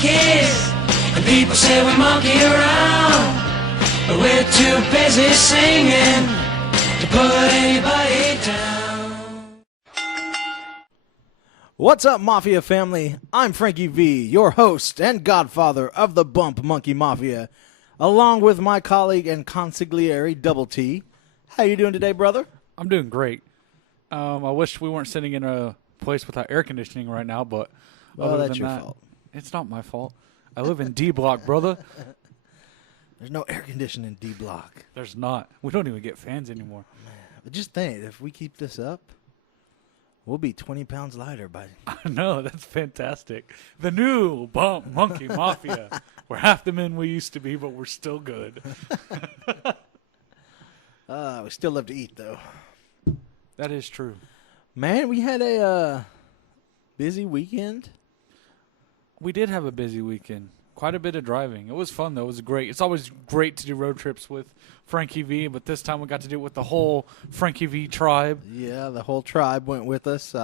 monkeys. And people say we monkey around, but we're too busy singing to put anybody down. What's up, Mafia family? I'm Frankie V, your host and godfather of the Bump Monkey Mafia, along with my colleague and consigliere, Double T. How you doing today, brother? I'm doing great. I wish we weren't sitting in a place without air conditioning right now, but Well, other that's than your that, fault. it's not my fault. I live in D Block, brother. There's no air conditioning in D Block. There's not. We don't even get fans anymore. But just think, if we keep this up, we'll be 20 pounds lighter by... I know, that's fantastic. The new Bump Monkey Mafia. We're half the men we used to be, but we're still good. We still love to eat, though. That is true. Man, we had a busy weekend. We did have a busy weekend. Quite a bit of driving. It was fun, though. It was great. It's always great to do road trips with Frankie V, but this time we got to do it with the whole Frankie V tribe. Yeah, the whole tribe went with us.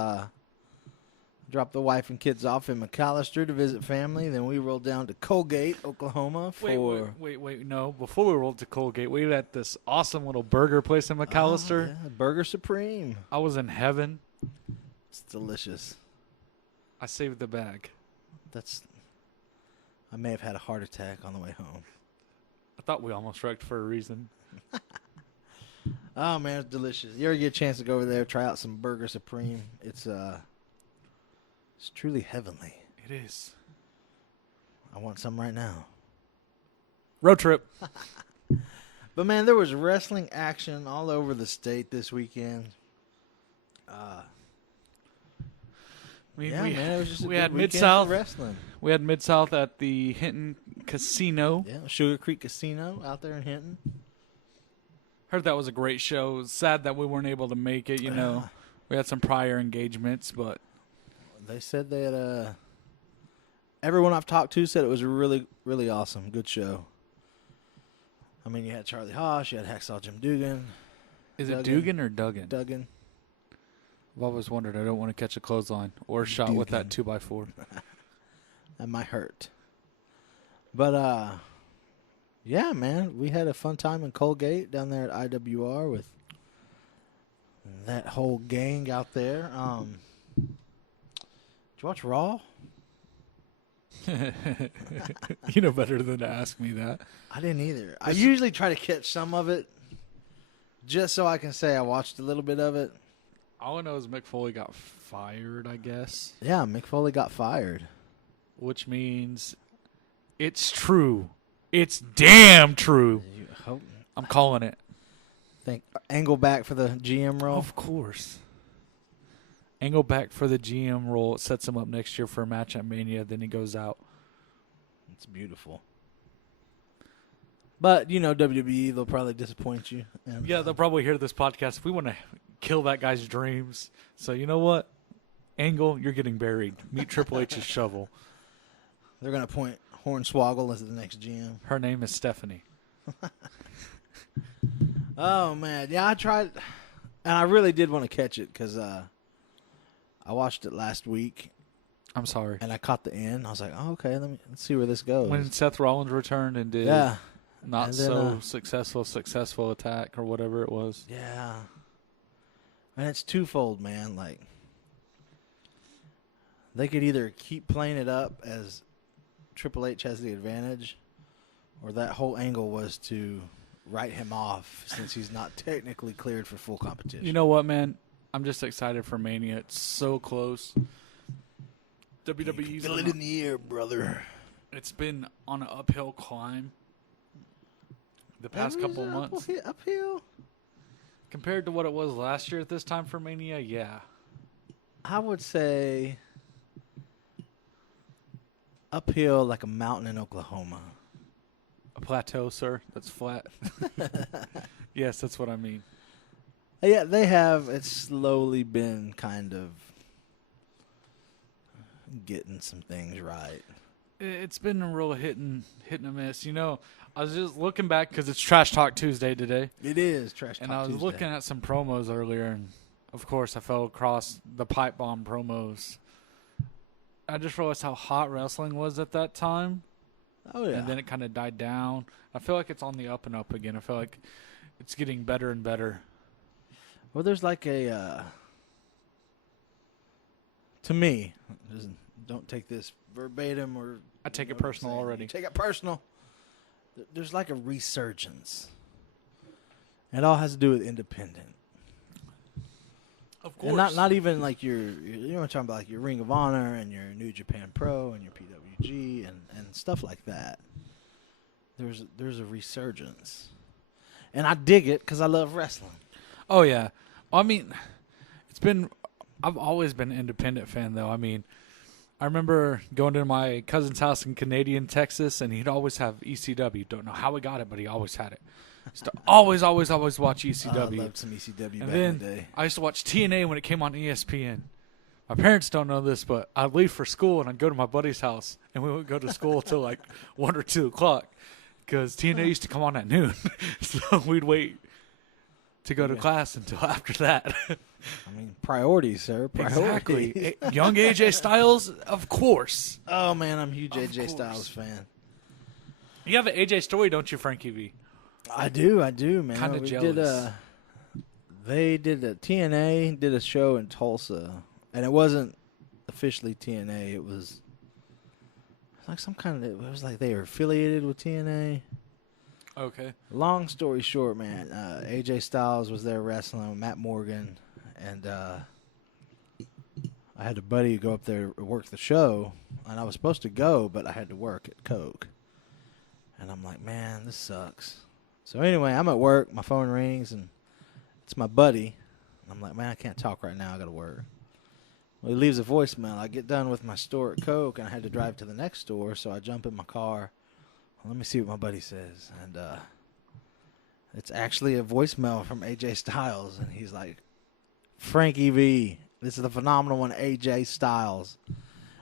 Dropped the wife and kids off in McAllister to visit family. Then we rolled down to Colgate, Oklahoma for... Wait. No, before we rolled to Colgate, we were at this awesome little burger place in McAllister. Yeah, Burger Supreme. I was in heaven. It's delicious. I saved the bag. I may have had a heart attack on the way home. I thought we almost wrecked for a reason. Oh, man, it's delicious. You ever get a chance to go over there, try out some Burger Supreme? It's truly heavenly. It is. I want some right now. Road trip. But, man, there was wrestling action all over the state this weekend. We man, it was just a we good had weekend Mid-South for wrestling. We had Mid-South at the Hinton Casino. Yeah, Sugar Creek Casino out there in Hinton. Heard that was a great show. It was sad that we weren't able to make it, you know. We had some prior engagements, but... They said they had everyone I've talked to said it was a really, really awesome, good show. I mean, you had Charlie Haas, you had Hacksaw Jim Dugan. Is it Dugan or Duggan? Duggan. I've always wondered. I don't want to catch a clothesline or a shot with that 2x4. That might hurt. But, yeah, man, we had a fun time in Colgate down there at IWR with that whole gang out there. Did you watch Raw? You know better than to ask me that. I didn't either. I usually try to catch some of it just so I can say I watched a little bit of it. All I know is Mick Foley got fired, I guess. Yeah, Mick Foley got fired. Which means it's true. It's damn true. You hope. I'm calling it. Think Angle back for the GM role? Of course. Angle back for the GM role. It sets him up next year for a match at Mania. Then he goes out. It's beautiful. But, you know, WWE, they'll probably disappoint you. And, Yeah, they'll probably hear this podcast. We want to kill that guy's dreams. So, you know what? Angle, you're getting buried. Meet Triple H's shovel. They're going to appoint Hornswoggle as the next GM. Her name is Stephanie. Oh, man. Yeah, I tried. And I really did want to catch it because I watched it last week. I'm sorry. And I caught the end. I was like, oh, okay, let's see where this goes. When Seth Rollins returned and did not so successful attack or whatever it was. Yeah. And it's twofold, man. Like, they could either keep playing it up as Triple H has the advantage, or that whole angle was to write him off since he's not technically cleared for full competition. You know what, man? I'm just excited for Mania. It's so close. WWE's feel it in the air, brother. It's been on an uphill climb the past couple months. Uphill? Compared to what it was last year at this time for Mania, yeah. I would say uphill like a mountain in Oklahoma. A plateau, sir, that's flat. Yes, that's what I mean. Yeah, they have. It's slowly been kind of getting some things right. It's been a real hit and miss. You know, I was just looking back because it's Trash Talk Tuesday today. It is Trash Talk And I was Tuesday. looking at some promos earlier, and of course I fell across the Pipe Bomb promos. I just realized how hot wrestling was at that time. Oh yeah. And then it kind of died down. I feel like it's on the up and up again. I feel like it's getting better and better. Well, there's like a. To me, don't take this verbatim or. I take you know it what I'm personal saying. already. You take it personal. There's like a resurgence. It all has to do with independent. Of course. And not even like you know what I'm talking about, like your Ring of Honor and your New Japan Pro and your PWG and stuff like that. There's a resurgence. And I dig it because I love wrestling. Oh, yeah. I mean, I've always been an independent fan, though. I mean, I remember going to my cousin's house in Canadian, Texas, and he'd always have ECW. Don't know how he got it, but he always had it. Used to always watch ECW. I loved some ECW And back then in the day. I used to watch TNA when it came on ESPN. My parents don't know this, but I'd leave for school and I'd go to my buddy's house, and we wouldn't go to school till like 1 or 2 o'clock because TNA used to come on at noon. So we'd wait to go to class until after that. I mean, priorities, sir. Priorities. Exactly. Young AJ Styles, of course. Oh, man, I'm a huge Of AJ course. Styles fan. You have an AJ story, don't you, Frankie V? I do, man. Kinda We jealous. TNA did a show in Tulsa, and it wasn't officially TNA. It was like it was like they were affiliated with TNA. Okay. Long story short, man, AJ Styles was there wrestling with Matt Morgan, and I had a buddy go up there to work the show, and I was supposed to go, but I had to work at Coke. And I'm like, man, this sucks. So anyway, I'm at work, my phone rings, and it's my buddy. I'm like, man, I can't talk right now, I got to work. Well, he leaves a voicemail. I get done with my store at Coke, and I had to drive to the next store, so I jump in my car. Let me see what my buddy says. And it's actually a voicemail from AJ Styles. And he's like, Frankie V, this is the phenomenal one, AJ Styles.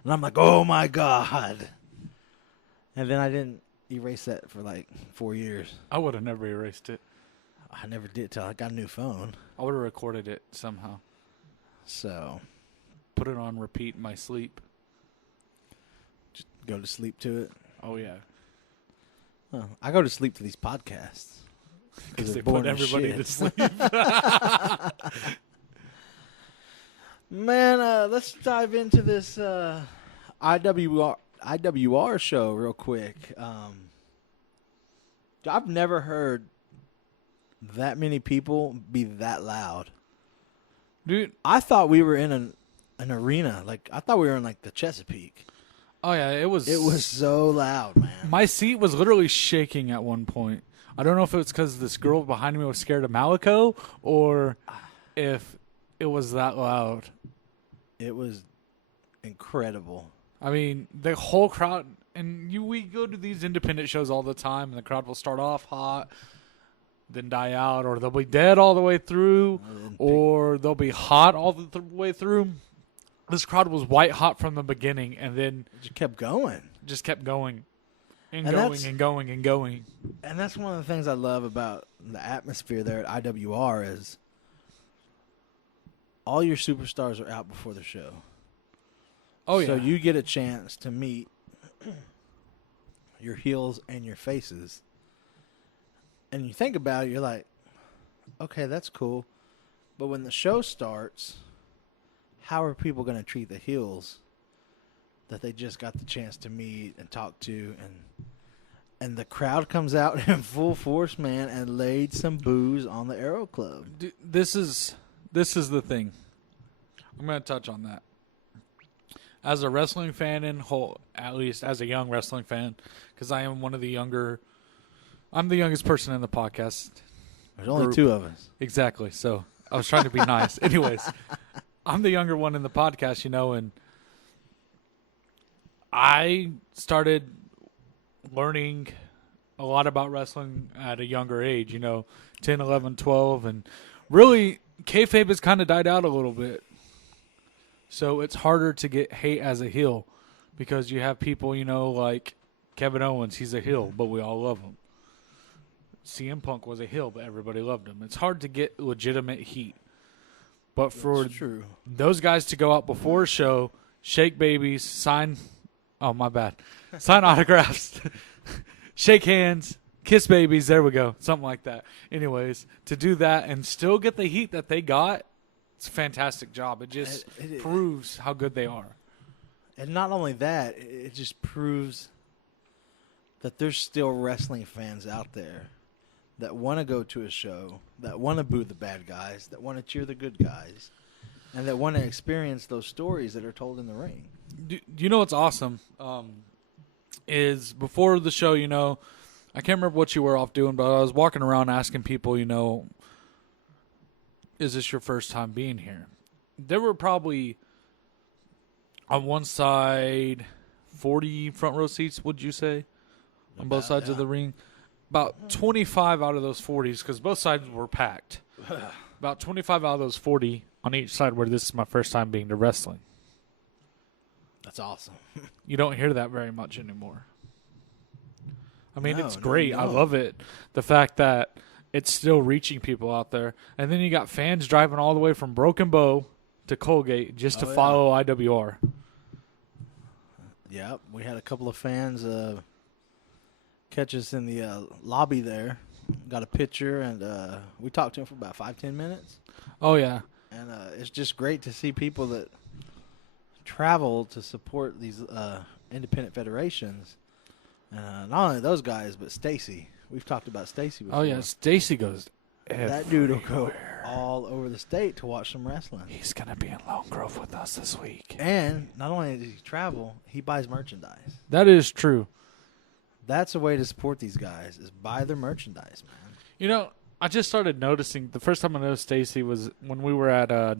And I'm like, oh, my God. And then I didn't erase that for like 4 years. I would have never erased it. I never did till I got a new phone. I would have recorded it somehow. So Put it on repeat in my sleep. just go to sleep to it. Oh, yeah. Oh, I go to sleep to these podcasts. Because they they're boring put as everybody shit. to sleep. Man, let's dive into this IWR show real quick. I've never heard that many people be that loud. Dude. I thought we were in an arena. Like I thought we were in like the Chesapeake. Oh, yeah. It was so loud, man. My seat was literally shaking at one point. I don't know if it was because this girl behind me was scared of Malico or if it was that loud. It was incredible. I mean, the whole crowd, and we go to these independent shows all the time, and the crowd will start off hot, then die out, or they'll be dead all the way through, or they'll be hot all the way through. This crowd was white hot from the beginning, and then It just kept going. just kept going and, And going that's- and going and going. And that's one of the things I love about the atmosphere there at IWR is all your superstars are out before the show. Oh, yeah. So you get a chance to meet your heels and your faces. And you think about it, you're like, okay, that's cool. But when the show starts, how are people going to treat the heels that they just got the chance to meet and talk to? And the crowd comes out in full force, man, and laid some booze on the Aero Club. Dude, this is the thing. I'm going to touch on that. As a wrestling fan in whole, at least as a young wrestling fan, because I am one of the younger, I'm the youngest person in the podcast. There's only group. two of us. Exactly. So I was trying to be nice. Anyways, I'm the younger one in the podcast, and I started learning a lot about wrestling at a younger age, 10, 11, 12, and really kayfabe has kind of died out a little bit. So it's harder to get hate as a heel because you have people, like Kevin Owens, he's a heel, but we all love him. CM Punk was a heel, but everybody loved him. It's hard to get legitimate heat. But for That's true. those guys to go out before a show, shake babies, sign. Oh, my bad. Sign autographs, shake hands, kiss babies. There we go. Something like that. Anyways, to do that and still get the heat that they got, it's a fantastic job. It just proves how good they are. And not only that, it just proves that there's still wrestling fans out there that want to go to a show, that want to boo the bad guys, that want to cheer the good guys, and that want to experience those stories that are told in the ring. Do you know what's awesome? Is before the show, you know, I can't remember what you were off doing, but I was walking around asking people, you know, is this your first time being here? There were probably on one side 40 front row seats, would you say? On both sides of the ring. About 25 out of those 40s, because both sides were packed. About 25 out of those 40 on each side where this is my first time being to wrestling. That's awesome. You don't hear that very much anymore. I mean, No, it's great. no. I love it. The fact that it's still reaching people out there. And then you got fans driving all the way from Broken Bow to Colgate just to follow IWR. Yep, we had a couple of fans catch us in the lobby there. Got a picture, and we talked to him for about 5-10 minutes. Oh, yeah. And it's just great to see people that travel to support these independent federations. Not only those guys, but Stacy. We've talked about Stacy before. Oh, yeah. Stacy goes That dude will go everywhere. all over the state to watch some wrestling. He's going to be in Lone Grove with us this week. And not only does he travel, he buys merchandise. That is true. That's a way to support these guys, is buy their merchandise, man. You know, I just started noticing, the first time I noticed Stacy was when we were at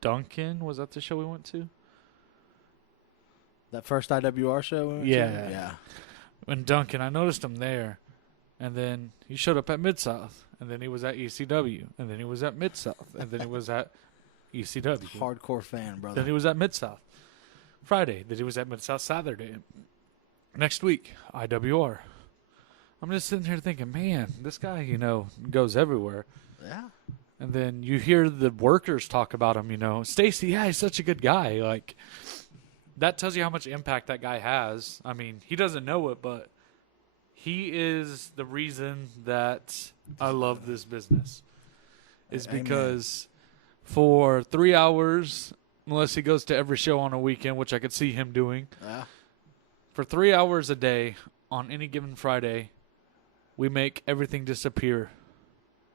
Duncan. Was that the show we went to? That first IWR show we went to? Yeah. Yeah. In Duncan, I noticed him there. And then he showed up at Mid-South. And then he was at ECW. And then he was at Mid-South. And then he was at ECW. Hardcore fan, brother. Then he was at Mid-South Friday. Then he was at Mid-South Saturday. Next week, IWR. I'm just sitting here thinking, man, this guy, you know, goes everywhere. Yeah. And then you hear the workers talk about him, you know. Stacy, yeah, he's such a good guy. Like, that tells you how much impact that guy has. I mean, he doesn't know it, but he is the reason that I love this business. Is because for 3 hours, unless he goes to every show on a weekend, which I could see him doing, for 3 hours a day on any given Friday, we make everything disappear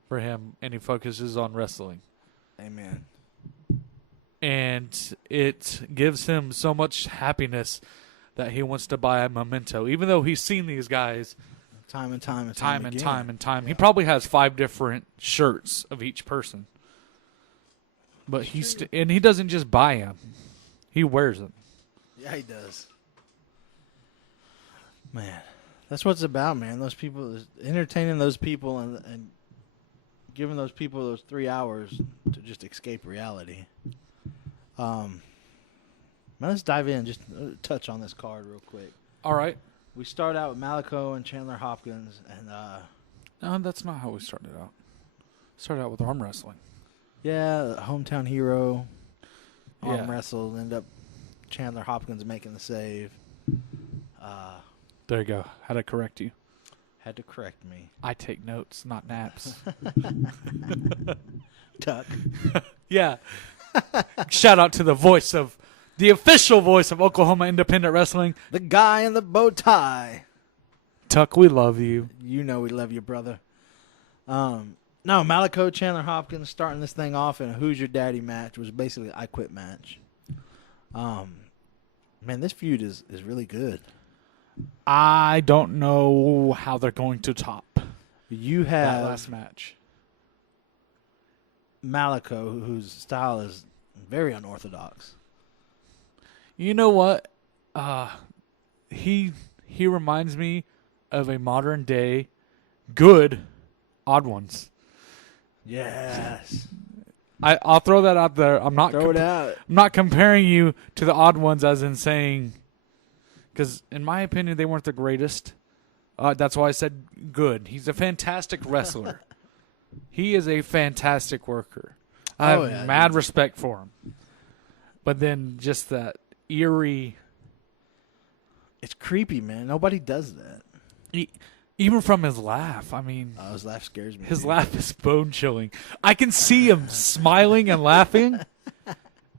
for him, and he focuses on wrestling. Amen. And it gives him so much happiness that he wants to buy a memento, even though he's seen these guys Time and time again. He probably has 5 different shirts of each person, but and he doesn't just buy them; he wears them. Yeah, he does. Man, that's what it's about, man. Those people, entertaining those people and giving those people those 3 hours to just escape reality. Now let's dive in, just touch on this card real quick. All right. We start out with Malico and Chandler Hopkins, and No, that's not how we started out. Started out with arm wrestling. yeah, hometown hero, arm Yeah. wrestle, end up Chandler Hopkins making the save. There you go. Had to correct you. Had to correct me. I take notes, not naps. Tuck. Yeah. Shout out to the official voice of Oklahoma Independent Wrestling. The guy in the bow tie. Tuck, we love you. You know we love you, brother. No, Malico, Chandler Hopkins starting this thing off in a Who's Your Daddy match. It was basically an I Quit match. Man, this feud is really good. I don't know how they're going to top You that have last match. Malico, whose style is very unorthodox. You know what? He reminds me of a modern day good Odd Ones. Yes. I'll throw that out there. I'm not Throw it out. I'm not comparing you to the Odd Ones as in saying, because in my opinion they weren't the greatest. That's why I said good. He's a fantastic wrestler. He is a fantastic worker. I have mad respect for him. But then just that eerie. It's creepy, man. Nobody does that. Even from his laugh. I mean, His laugh scares me. his dude. laugh is bone chilling. I can see him smiling and laughing,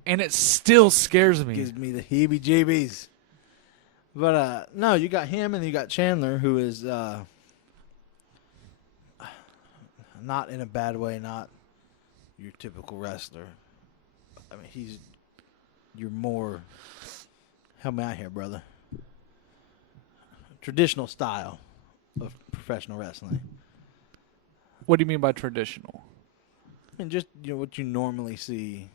and it still scares me. Gives me the heebie-jeebies. But no, you got him and you got Chandler, who is not in a bad way, not your typical wrestler. I mean, you're more. Help me out here, brother. Traditional style of professional wrestling. What do you mean by traditional? I mean, just what you normally see.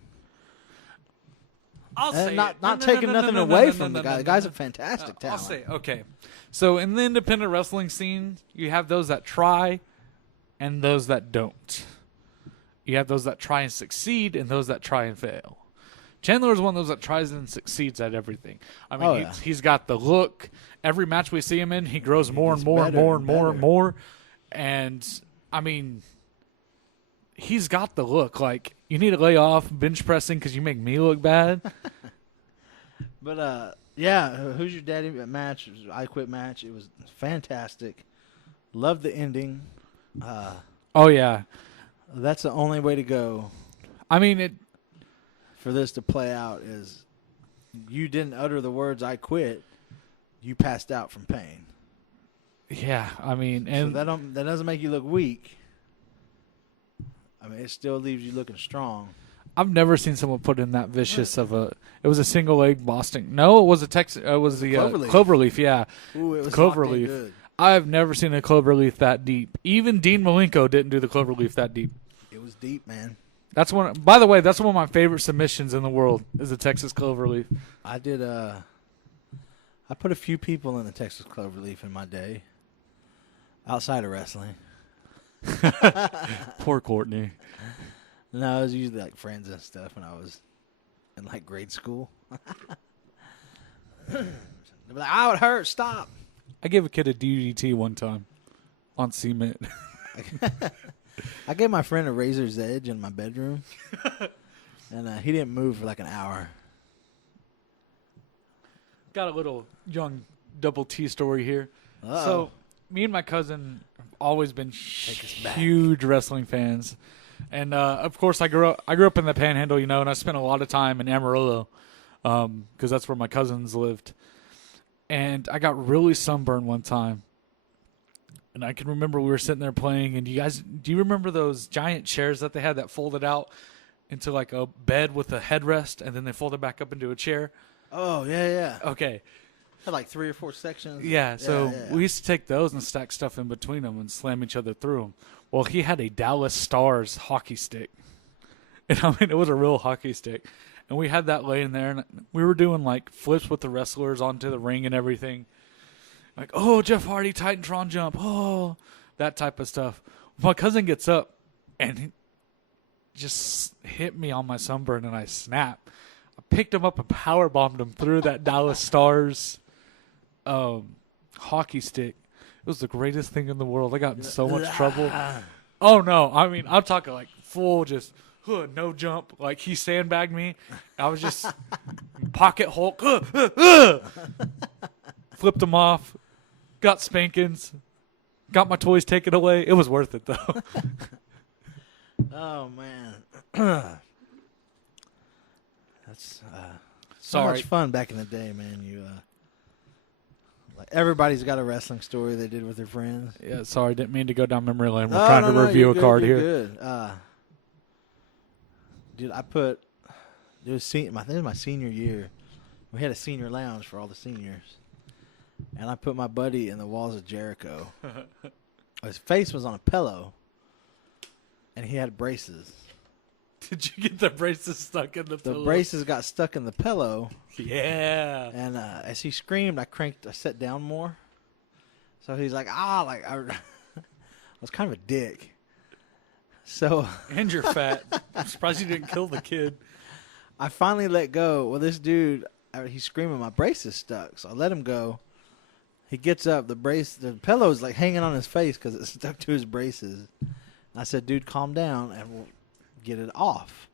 I'll And not taking nothing away from the guy. The guy's a fantastic talent. I'll say, okay. So in the independent wrestling scene, you have those that try and those that don't. You have those that try and succeed and those that try and fail. Chandler is one of those that tries and succeeds at everything. I mean, he's got the look. Every match we see him in, he grows more and more and more and more and more. And, I mean, he's got the look. Like, you need to lay off bench pressing because you make me look bad. But, yeah, Who's Your Daddy match? It was an I Quit match. It was fantastic. Loved the ending. Oh, yeah. That's the only way to go. I mean, for this to play out is you didn't utter the words "I quit." You passed out from pain. Yeah, I mean, and so that doesn't make you look weak. I mean, it still leaves you looking strong. I've never seen someone put in that vicious of a. It was a single leg Boston. No, it was a Texas. It was the Cloverleaf. Yeah, Ooh, it was Cloverleaf. good. I've never seen a Cloverleaf that deep. Even Dean Malenko didn't do the Cloverleaf that deep. It was deep, man. That's one. By the way, that's one of my favorite submissions in the world. Is the Texas Cloverleaf. I did. I put a few people in the Texas Cloverleaf in my day, outside of wrestling. Poor Courtney. No, it was usually like friends and stuff when I was in like grade school. They'd be like, "Oh, it hurts. Stop." I gave a kid a DDT one time on cement. I gave my friend a razor's edge in my bedroom, and he didn't move for like an hour. Got a little young double T story here. Uh-oh. So, me and my cousin have always been us back. huge wrestling fans, and of course, I grew up in the Panhandle, and I spent a lot of time in Amarillo, because that's where my cousins lived, and I got really sunburned one time. And I can remember we were sitting there playing, and do you remember those giant chairs that they had that folded out into like a bed with a headrest, and then they folded back up into a chair? Oh, yeah. Okay. Had like 3 or 4 sections. Yeah, so yeah. we used to take those and stack stuff in between them and slam each other through them. Well, he had a Dallas Stars hockey stick. And I mean, it was a real hockey stick. And we had that laying there, and we were doing like flips with the wrestlers onto the ring and everything. Like, oh, Jeff Hardy, Titantron jump, oh, that type of stuff. My cousin gets up and he just hit me on my sunburn, and I snapped. I picked him up and power bombed him through that Dallas Stars hockey stick. It was the greatest thing in the world. I got in so much trouble. Oh, no. I mean, I'm talking like full just no jump. Like he sandbagged me. I was just pocket Hulk. Flipped him off. Got spankings. Got my toys taken away. It was worth it, though. Oh, man. That's so Sorry. much fun back in the day, man. Like everybody's got a wrestling story they did with their friends. Yeah, sorry. Didn't mean to go down memory lane. We're trying to review you're a good, card you're here. Good. Dude, I think it was my senior year. We had a senior lounge for all the seniors. And I put my buddy in the walls of Jericho. His face was on a pillow, and he had braces. Did you get the braces stuck in the The pillow? braces got stuck in the pillow. Yeah. And as he screamed, I sat down more. So he's like, I was kind of a dick. So. And you're fat. I'm surprised you didn't kill the kid. I finally let go. Well, this dude, he's screaming, my brace is stuck. So I let him go. He gets up. The pillow's like hanging on his face because it's stuck to his braces. And I said, dude, calm down and we'll get it off.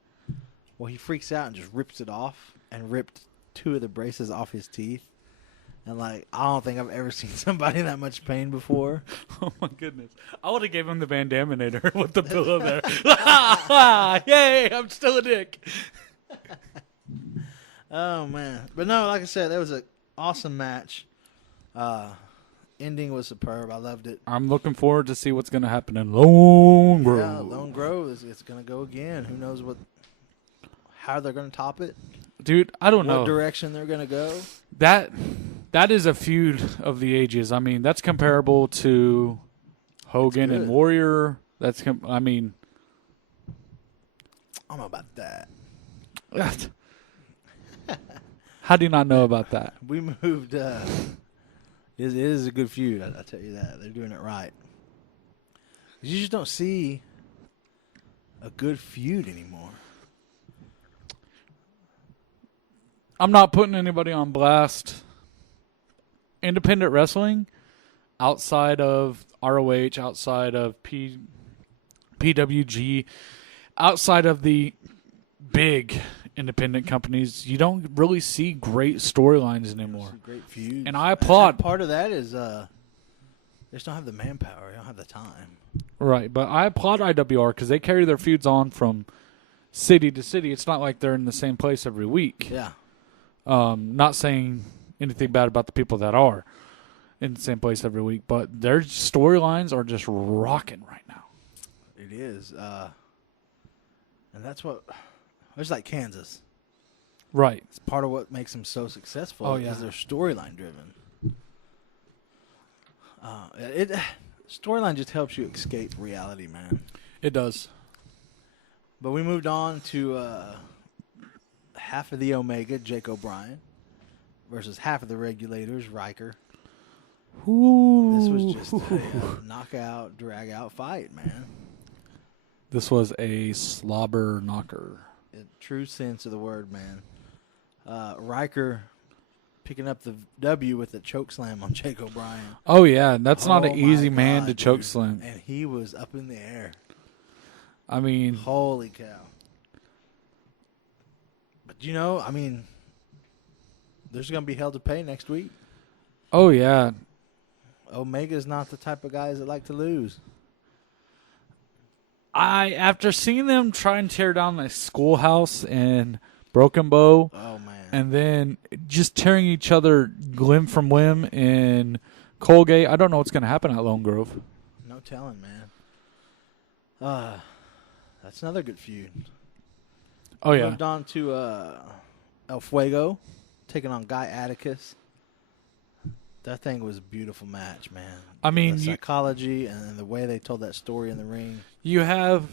Well, he freaks out and just rips it off and ripped 2 of the braces off his teeth. And, like, I don't think I've ever seen somebody in that much pain before. Oh, my goodness. I would have gave him the Van Daminator with the pillow there. Yay, I'm still a dick. Oh, man. But, no, like I said, that was an awesome match. Ending was superb. I loved it. I'm looking forward to see what's going to happen in Lone Grove. Yeah, Lone Grove it's going to go again. Who knows how they're going to top it? Dude, I don't know. What direction they're going to go? That is a feud of the ages. I mean, that's comparable to Hogan and Warrior. I don't know about that. How do you not know about that? We moved. It is a good feud. I'll tell you that. They're doing it right. You just don't see a good feud anymore. I'm not putting anybody on blast. Independent wrestling, outside of ROH, outside of PWG, outside of the big independent companies, you don't really see great storylines anymore. Great feuds. And I applaud. And part of that is they just don't have the manpower. They don't have the time. Right, but I applaud IWR because they carry their feuds on from city to city. It's not like they're in the same place every week. Yeah. Not saying anything bad about the people that are in the same place every week, but their storylines are just rocking right now. It is. And that's what... It's like Kansas. Right. It's part of what makes them so successful. Oh, yeah. Is they're storyline driven. Storyline just helps you escape reality, man. It does. But we moved on to half of the Omega, Jake O'Brien, versus half of the Regulators, Riker. Ooh. This was just a knockout, drag-out fight, man. This was a slobber knocker. In true sense of the word, man. Riker picking up the W with a choke slam on Jake O'Brien. Oh, yeah. That's not an easy my man God, to choke dude. slam. And he was up in the air. I mean... Holy cow. But, there's going to be hell to pay next week. Oh, yeah. Omega's not the type of guys that like to lose. After seeing them try and tear down the schoolhouse in Broken Bow, oh man, and then just tearing each other limb from limb in Colgate, I don't know what's going to happen at Lone Grove. No telling, man. That's another good feud. Oh yeah. Moved on to El Fuego taking on Guy Atticus. That thing was a beautiful match, man. I mean, the psychology and the way they told that story in the ring. You have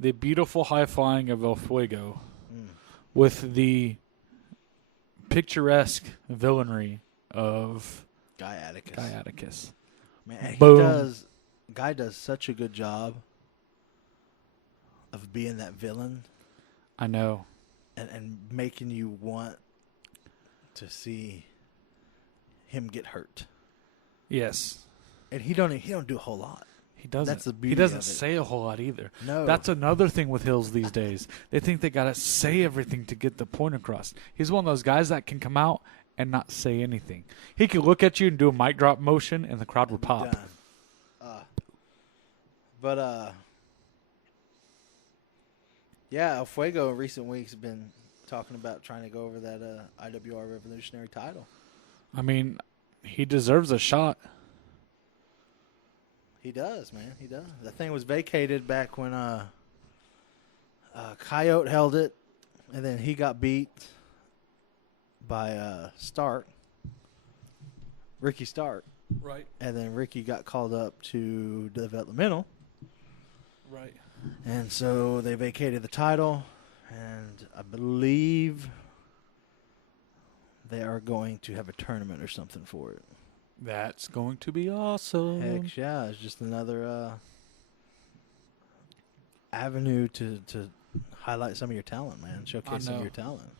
the beautiful high flying of El Fuego with the picturesque villainry of Guy Atticus. Man, Guy does such a good job of being that villain. I know. And making you want to see him get hurt. Yes. And he don't do a whole lot. He doesn't. That's the beauty He doesn't of it. say a whole lot either. No. That's another thing with Hills these days. They think they got to say everything to get the point across. He's one of those guys that can come out and not say anything. He could look at you and do a mic drop motion and the crowd would pop. Done. Yeah, El Fuego in recent weeks has been talking about trying to go over that IWR Revolutionary title. I mean, he deserves a shot. He does, man. He does. That thing was vacated back when Coyote held it, and then he got beat by Ricky Stark. Right. And then Ricky got called up to developmental. Right. And so they vacated the title, and I believe they are going to have a tournament or something for it. That's going to be awesome. Heck yeah, it's just another avenue to highlight some of your talent, man. Showcase some of your talent.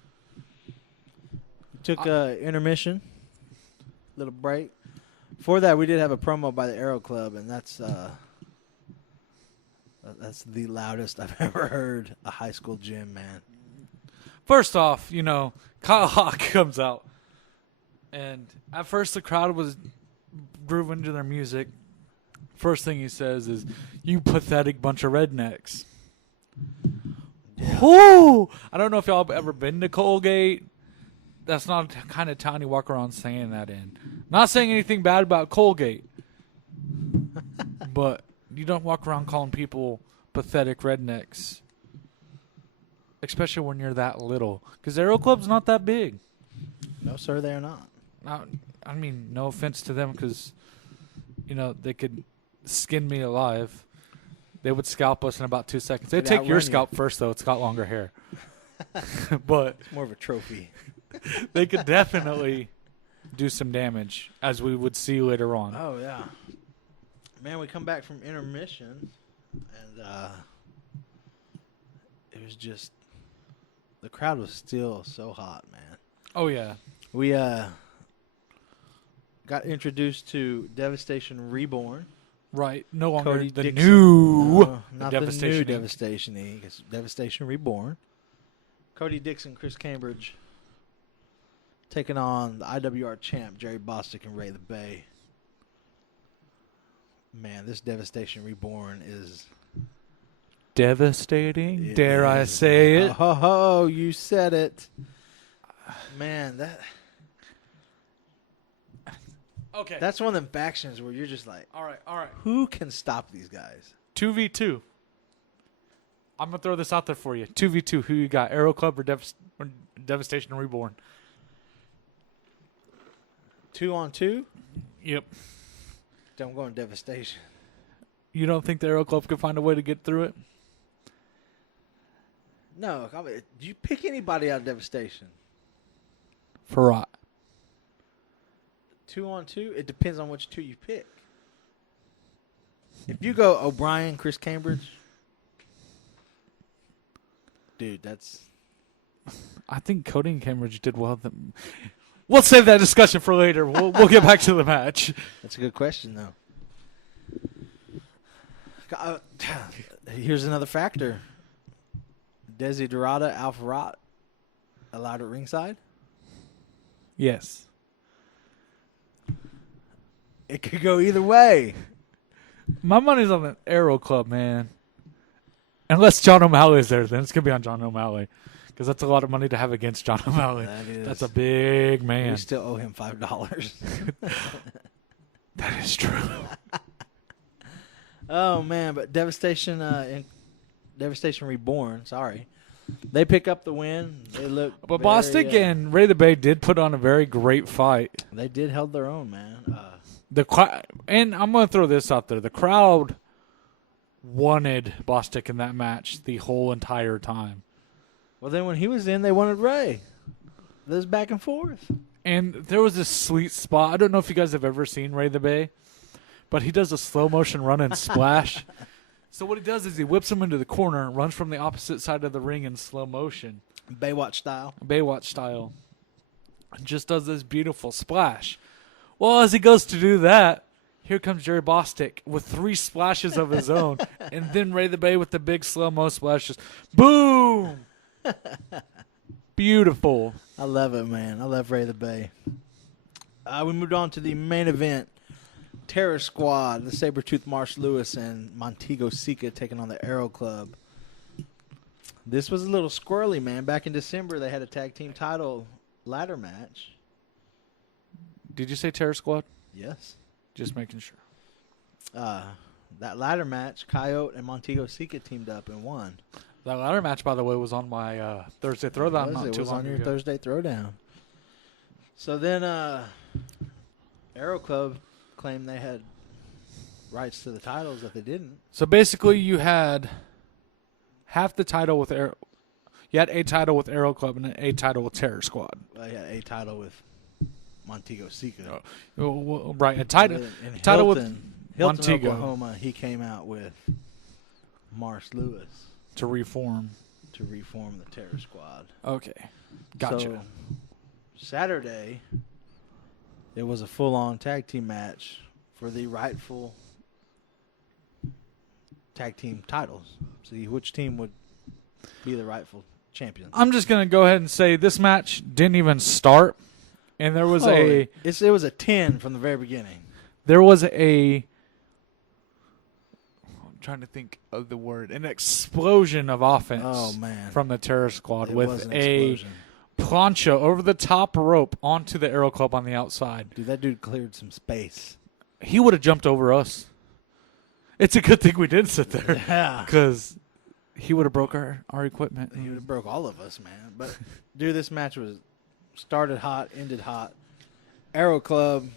Took intermission, little break. Before that, we did have a promo by the Aero Club, and that's the loudest I've ever heard a high school gym, man. First off, Kyle Hawk comes out. And at first the crowd was grooving to their music. First thing he says is, "You pathetic bunch of rednecks." Whoo! I don't know if y'all have ever been to Colgate. That's not the kind of town you walk around saying that in. Not saying anything bad about Colgate. But you don't walk around calling people pathetic rednecks. Especially when you're that little. Because Aero Club's not that big. No, sir, they are not. I mean, no offense to them because, they could skin me alive. They would scalp us in about 2 seconds. They'd take your scalp first, though. It's got longer hair. But it's more of a trophy. They could definitely do some damage, as we would see later on. Oh, yeah. Man, we come back from intermission, and it was just, the crowd was still so hot, man. Oh, yeah. We got introduced to Devastation Reborn. Right. No longer Cody the Dixon. new Not Devastation. the new Devastation Inc. It's Devastation Reborn. Cody Dixon, Chris Cambridge taking on the IWR champ, Jerry Bostic and Ray the Bay. Man, this Devastation Reborn is devastating. Dare I say it? Oh, you said it. Man, Okay. that's one of them factions where you're just like, All right. who can stop these guys? 2v2. I'm going to throw this out there for you. 2v2. Who you got? Aero Club or Devastation Reborn? 2-on-2? Yep. Don't go in Devastation. You don't think the Aero Club could find a way to get through it? No, I mean, do you pick anybody out of Devastation? Farrat. 2-on-2? It depends on which two you pick. If you go O'Brien, Chris Cambridge, dude, that's... I think Cody and Cambridge did well. We'll save that discussion for later. We'll get back to the match. That's a good question, though. Here's another factor. Desiderata Alfarad allowed at ringside? Yes. It could go either way. My money's on the Aero Club, man. Unless John O'Malley's there, then it's going to be on John O'Malley. Because that's a lot of money to have against John O'Malley. That is. That's a big man. We still owe him $5. That is true. Oh, man, but Devastation Reborn, sorry. They pick up the win. They look But very, Bostic and Ray the Bay did put on a very great fight. They did held their own, man. And I'm going to throw this out there. The crowd wanted Bostic in that match the whole entire time. Well, then when he was in, they wanted Ray. It was back and forth. And there was this sweet spot. I don't know if you guys have ever seen Ray the Bay, but he does a slow motion run and splash. So what he does is he whips him into the corner and runs from the opposite side of the ring in slow motion. Baywatch style. Baywatch style. And just does this beautiful splash. Well, as he goes to do that, here comes Jerry Bostic with 3 splashes of his own. And then Ray the Bay with the big slow-mo splashes. Boom! Beautiful. I love it, man. I love Ray the Bay. We moved on to the main event. Terror Squad, the Sabretooth Marsh Lewis and Montego Sika taking on the Aero Club. This was a little squirrely, man. Back in December, they had a tag team title ladder match. Did you say Terror Squad? Yes. Just making sure. That ladder match, Coyote and Montego Sika teamed up and won. That ladder match, by the way, was on my Thursday Throwdown. It was on your Thursday Throwdown. So then Aero Club claimed they had rights to the titles that they didn't. So basically, you had half the title with Aero. You had a title with Aero Club and a title with Terror Squad. Well, he had a title with Montego Sika. Right, a title In title with Hilton, Montego, Oklahoma, he came out with Marsh Lewis to reform the Terror Squad. Okay, gotcha. So Saturday, it was a full-on tag team match for the rightful tag team titles. See which team would be the rightful champions. I'm just going to go ahead and say this match didn't even start. And there was it was a 10 from the very beginning. I'm trying to think of the word. An explosion of offense from the Terror Squad with a plancha over the top rope onto the Arrow Club on the outside. Dude, that dude cleared some space. He would have jumped over us. It's a good thing we didn't sit there. Yeah. Because he would have broke our equipment. He would have broke all of us, man. But, dude, this match was started hot, ended hot. Arrow Club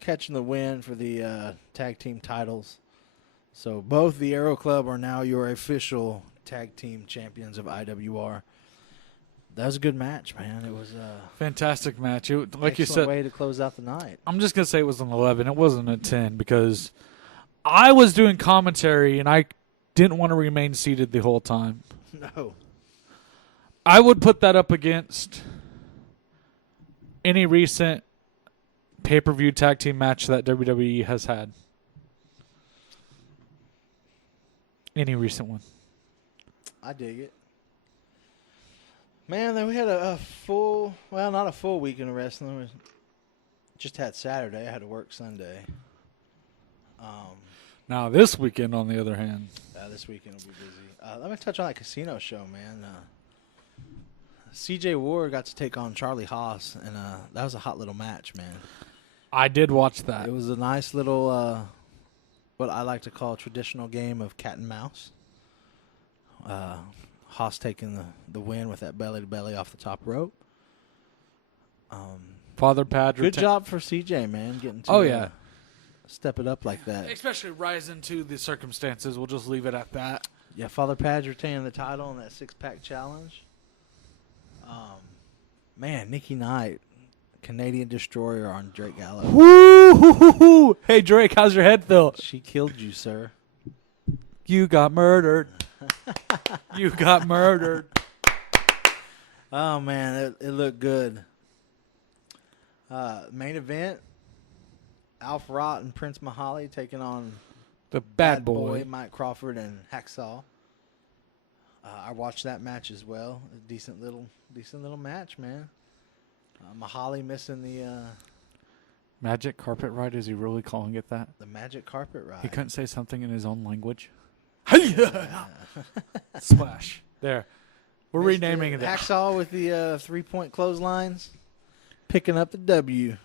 catching the win for the tag team titles. So both the Arrow Club are now your official tag team champions of IWR. That was a good match, man. It was a fantastic match. Like you excellent said, way to close out the night. I'm just gonna say it was an 11. It wasn't a 10 because I was doing commentary and I didn't want to remain seated the whole time. No, I would put that up against any recent pay-per-view tag team match that WWE has had. Any recent one. I dig it. Man, then we had a full, well, not a full weekend of wrestling. We just had Saturday. I had to work Sunday. Now, this weekend, on the other hand. This weekend will be busy. Let me touch on that casino show, man. CJ Ward got to take on Charlie Haas, and that was a hot little match, man. I did watch that. It was a nice little, what I like to call a traditional game of cat and mouse. Haas taking the win with that belly-to-belly off the top rope. Father Padre. Good job for CJ, man, getting to step it up like that. Especially rising to the circumstances. We'll just leave it at that. Yeah, Father Padre retaining the title in that six-pack challenge. Man, Nikki Knight, Canadian Destroyer on Drake Gallows. Woo! Hey, Drake, how's your head feel? She killed you, sir. You got murdered. You got murdered. Oh, man, it looked good. Main event, Alf Rott and Prince Mahali taking on the bad boy, Mike Crawford and Hacksaw. I watched that match as well. A decent little match, man. Mahali missing the magic carpet ride. Is he really calling it that? The magic carpet ride. He couldn't say something in his own language. Splash. There. We're renaming it. Hacksaw with the 3-point clotheslines. Picking up the W.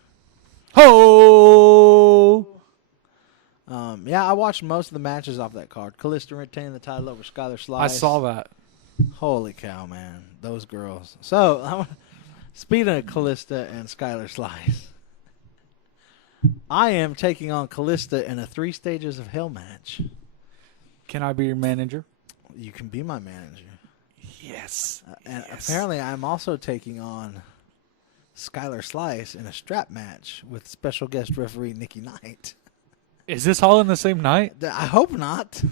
Ho! Yeah, I watched most of the matches off that card. Callista retaining the title over Skylar Slice. I saw that. Holy cow, man. Those girls. So, speaking of Callista and Skylar Slice, I am taking on Callista in a 3 Stages of Hell match. Can I be your manager? You can be my manager. Yes. And apparently I'm also taking on Skylar Slice in a strap match with special guest referee Nikki Knight. Is this all in the same night? I hope not.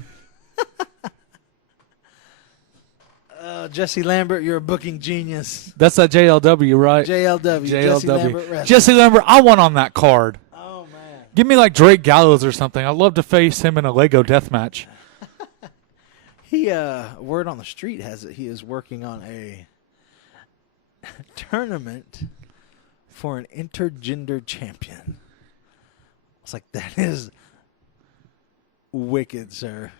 Jesse Lambert, you're a booking genius. That's that JLW, right? JLW. Jesse Lambert wrestling. Jesse Lambert, I want on that card. Oh, man. Give me like Drake Gallows or something. I'd love to face him in a Lego death match. Word on the street has it he is working on a tournament for an intergender champion. It's like, that is wicked, sir.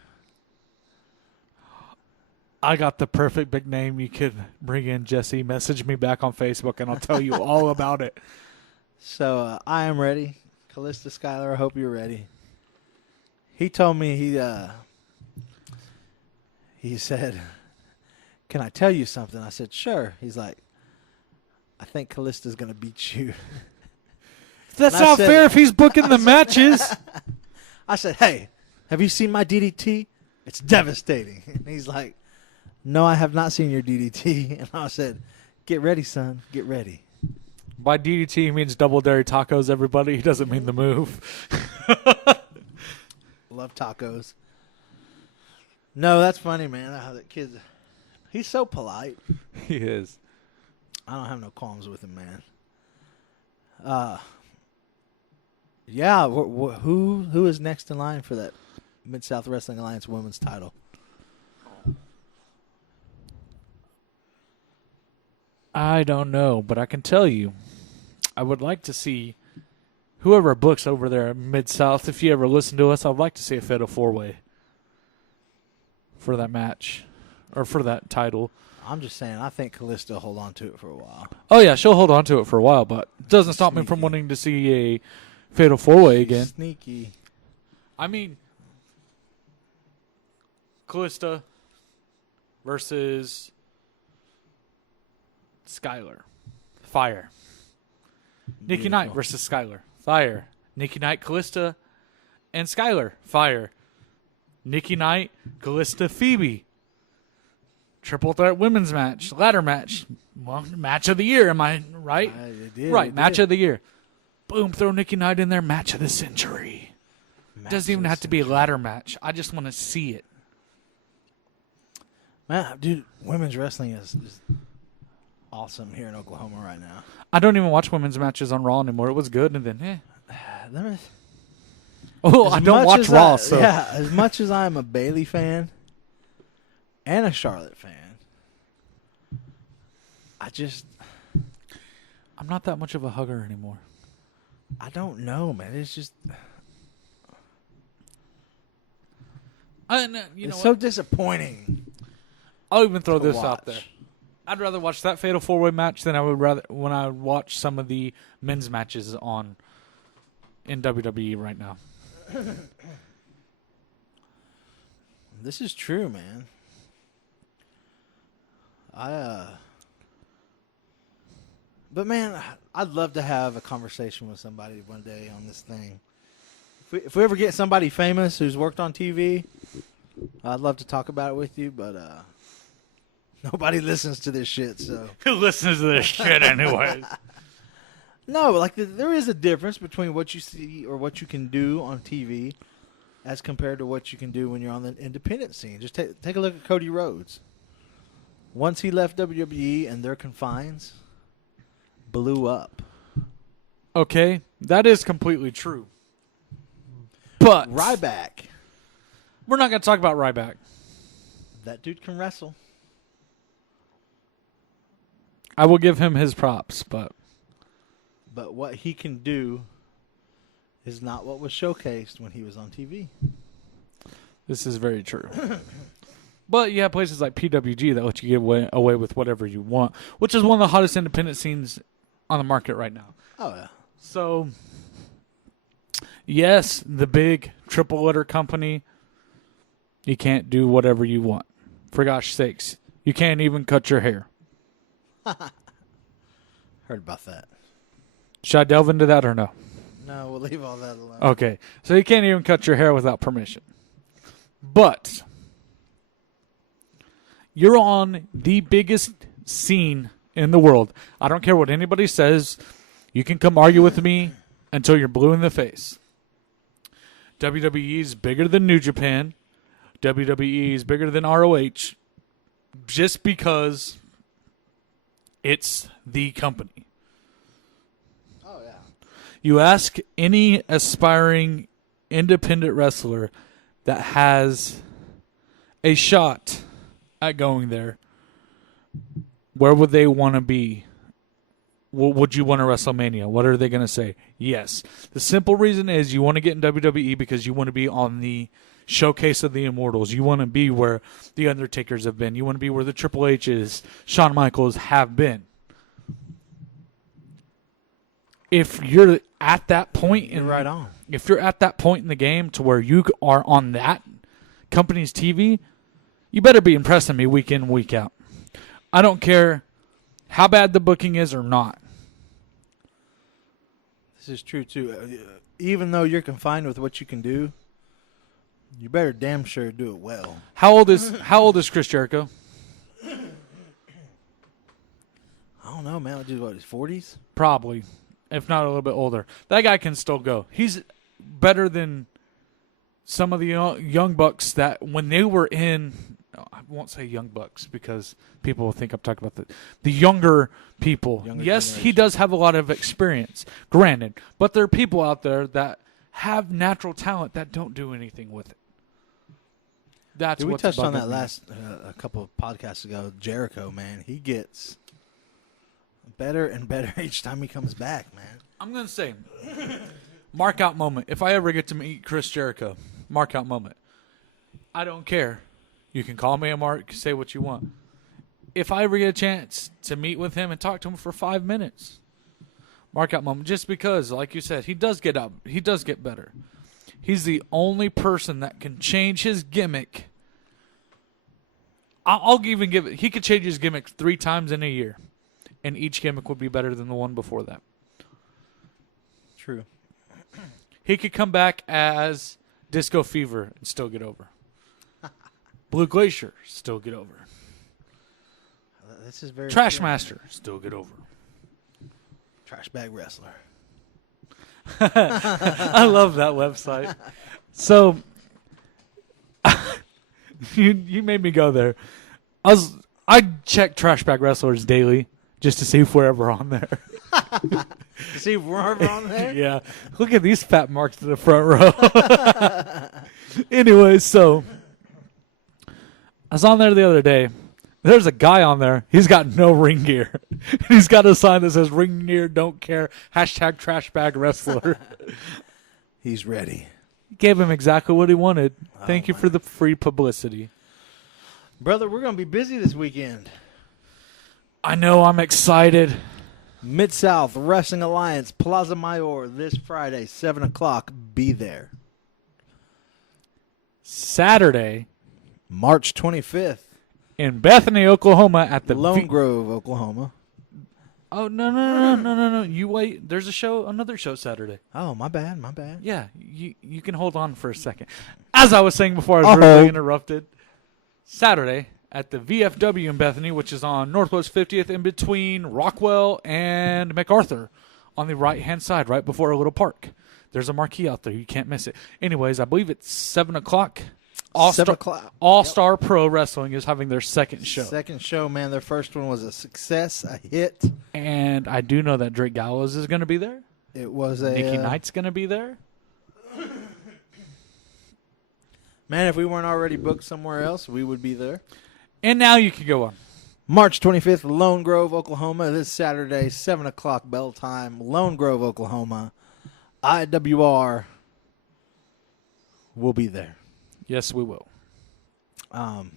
I got the perfect big name you could bring in, Jesse. Message me back on Facebook, and I'll tell you all about it. So I am ready. Callista Skylar, I hope you're ready. He told me he said, "Can I tell you something?" I said, "Sure." He's like, "I think Callista's going to beat you." That's not fair if he's booking the matches. I said, "Hey, have you seen my DDT? It's devastating." And he's like, "No, I have not seen your DDT." And I said, "Get ready, son. Get ready." By DDT, he means double dairy tacos, everybody. He doesn't mean the move. Love tacos. No, that's funny, man. That kid, he's so polite. He is. I don't have no qualms with him, man. Yeah, who is next in line for that Mid-South Wrestling Alliance Women's title? I don't know, but I can tell you, I would like to see whoever books over there at Mid-South, if you ever listen to us, I'd like to see a Fatal 4-Way for that match, or for that title. I'm just saying, I think Kalisto will hold on to it for a while. Oh, yeah, she'll hold on to it for a while, but it doesn't stop me from wanting to see a Fatal 4-Way again. Sneaky. I mean, Callista versus Skylar. Fire. Nikki Beautiful. Knight versus Skylar. Fire. Nikki Knight, Callista, and Skylar. Fire. Nikki Knight, Callista, Phoebe. Triple threat women's match. Ladder match. Well, match of the year, am I right? Right, match of the year. Boom, throw Nikki Knight in there. Match of the century. Doesn't even have to be a ladder match. I just want to see it. Man, dude, women's wrestling is awesome here in Oklahoma right now. I don't even watch women's matches on Raw anymore. It was good, and then, Oh, I don't watch Raw, so. Yeah, as much as I'm a Bayley fan and a Charlotte fan, I'm not that much of a hugger anymore. I don't know, man. It's just... It's so disappointing. I'll even throw this watch. out there. I'd rather watch that Fatal 4-Way match than I would rather when I watch some of the men's matches in WWE right now. This is true, man. But man, I'd love to have a conversation with somebody one day on this thing. If we ever get somebody famous who's worked on TV, I'd love to talk about it with you, but nobody listens to this shit, so. Who listens to this shit anyways? No, like there is a difference between what you see or what you can do on TV as compared to what you can do when you're on the independent scene. Just take a look at Cody Rhodes. Once he left WWE and their confines, blew up. Okay, that is completely true. But Ryback. We're not going to talk about Ryback. That dude can wrestle. I will give him his props, but what he can do is not what was showcased when he was on TV. This is very true. But you have places like PWG that let you give away with whatever you want, which is one of the hottest independent scenes on the market right now. Oh, yeah. So, yes, the big triple letter company, you can't do whatever you want. For gosh sakes, you can't even cut your hair. Heard about that. Should I delve into that or no? No, we'll leave all that alone. Okay, so you can't even cut your hair without permission. But you're on the biggest scene in the world. I don't care what anybody says. You can come argue with me until you're blue in the face. WWE is bigger than New Japan. WWE is bigger than ROH just because it's the company. Oh, yeah. You ask any aspiring independent wrestler that has a shot at going there, where would they want to be? Would you want a WrestleMania? What are they going to say? Yes. The simple reason is you want to get in WWE because you want to be on the showcase of the Immortals. You want to be where the Undertakers have been. You want to be where the Triple H's, Shawn Michaels have been. If you're at that point, You're right on. If you're at that point in the game to where you are on that company's TV, you better be impressing me week in, week out. I don't care how bad the booking is or not. This is true, too. Even though you're confined with what you can do, you better damn sure do it well. How old is Chris Jericho? I don't know, man. Dude, what, his 40s? Probably, if not a little bit older. That guy can still go. He's better than some of the young bucks that when they were in, I won't say young bucks because people will think I'm talking about the younger people. Yes, generation. he does have a lot of experience, granted, but there are people out there that have natural talent that don't do anything with it. That's we what's touched on bugging that me. last a couple of podcasts ago. Jericho, man, he gets better and better each time he comes back, man. I'm going to say, mark out moment. If I ever get to meet Chris Jericho, mark out moment. I don't care. You can call me a mark, say what you want. If I ever get a chance to meet with him and talk to him for 5 minutes, mark out moment. Just because, like you said, he does get up. He does get better. He's the only person that can change his gimmick. I'll even give it. He could change his gimmick 3 times in a year, and each gimmick would be better than the one before that. True. He could come back as Disco Fever and still get over. Blue Glacier, still get over. This is very Trash true. Master, still get over. Trash bag wrestler. I love that website. So you made me go there. I check Trash Bag Wrestlers daily just to see if we're ever on there. See if we're ever on there? Yeah. Look at these fat marks in the front row. Anyway, so I was on there the other day. There's a guy on there. He's got no ring gear. He's got a sign that says "Ring gear, don't care." # Trash Bag Wrestler. He's ready. Gave him exactly what he wanted. Oh, Thank you for the free publicity. Brother, we're going to be busy this weekend. I know. I'm excited. Mid-South Wrestling Alliance, Plaza Mayor, this Friday, 7 o'clock. Be there. Saturday March 25th. in Bethany, Oklahoma, at the Lone Grove, Oklahoma. Oh no! You wait. There's another show Saturday. Oh, my bad. Yeah, you can hold on for a second. As I was saying before, I was rudely interrupted. Saturday at the VFW in Bethany, which is on Northwest 50th, in between Rockwell and MacArthur, on the right-hand side, right before a little park. There's a marquee out there. You can't miss it. Anyways, I believe it's 7 o'clock. 7 o'clock. All-Star Pro Wrestling is having their second show. Second show, man. Their first one was a success, a hit. And I do know that Drake Gallows is going to be there. It was a... Nikki Knight's going to be there. Man, if we weren't already booked somewhere else, we would be there. And now you can go on. March 25th, Lone Grove, Oklahoma. This Saturday, 7 o'clock bell time. Lone Grove, Oklahoma. IWR will be there. Yes, we will. Um,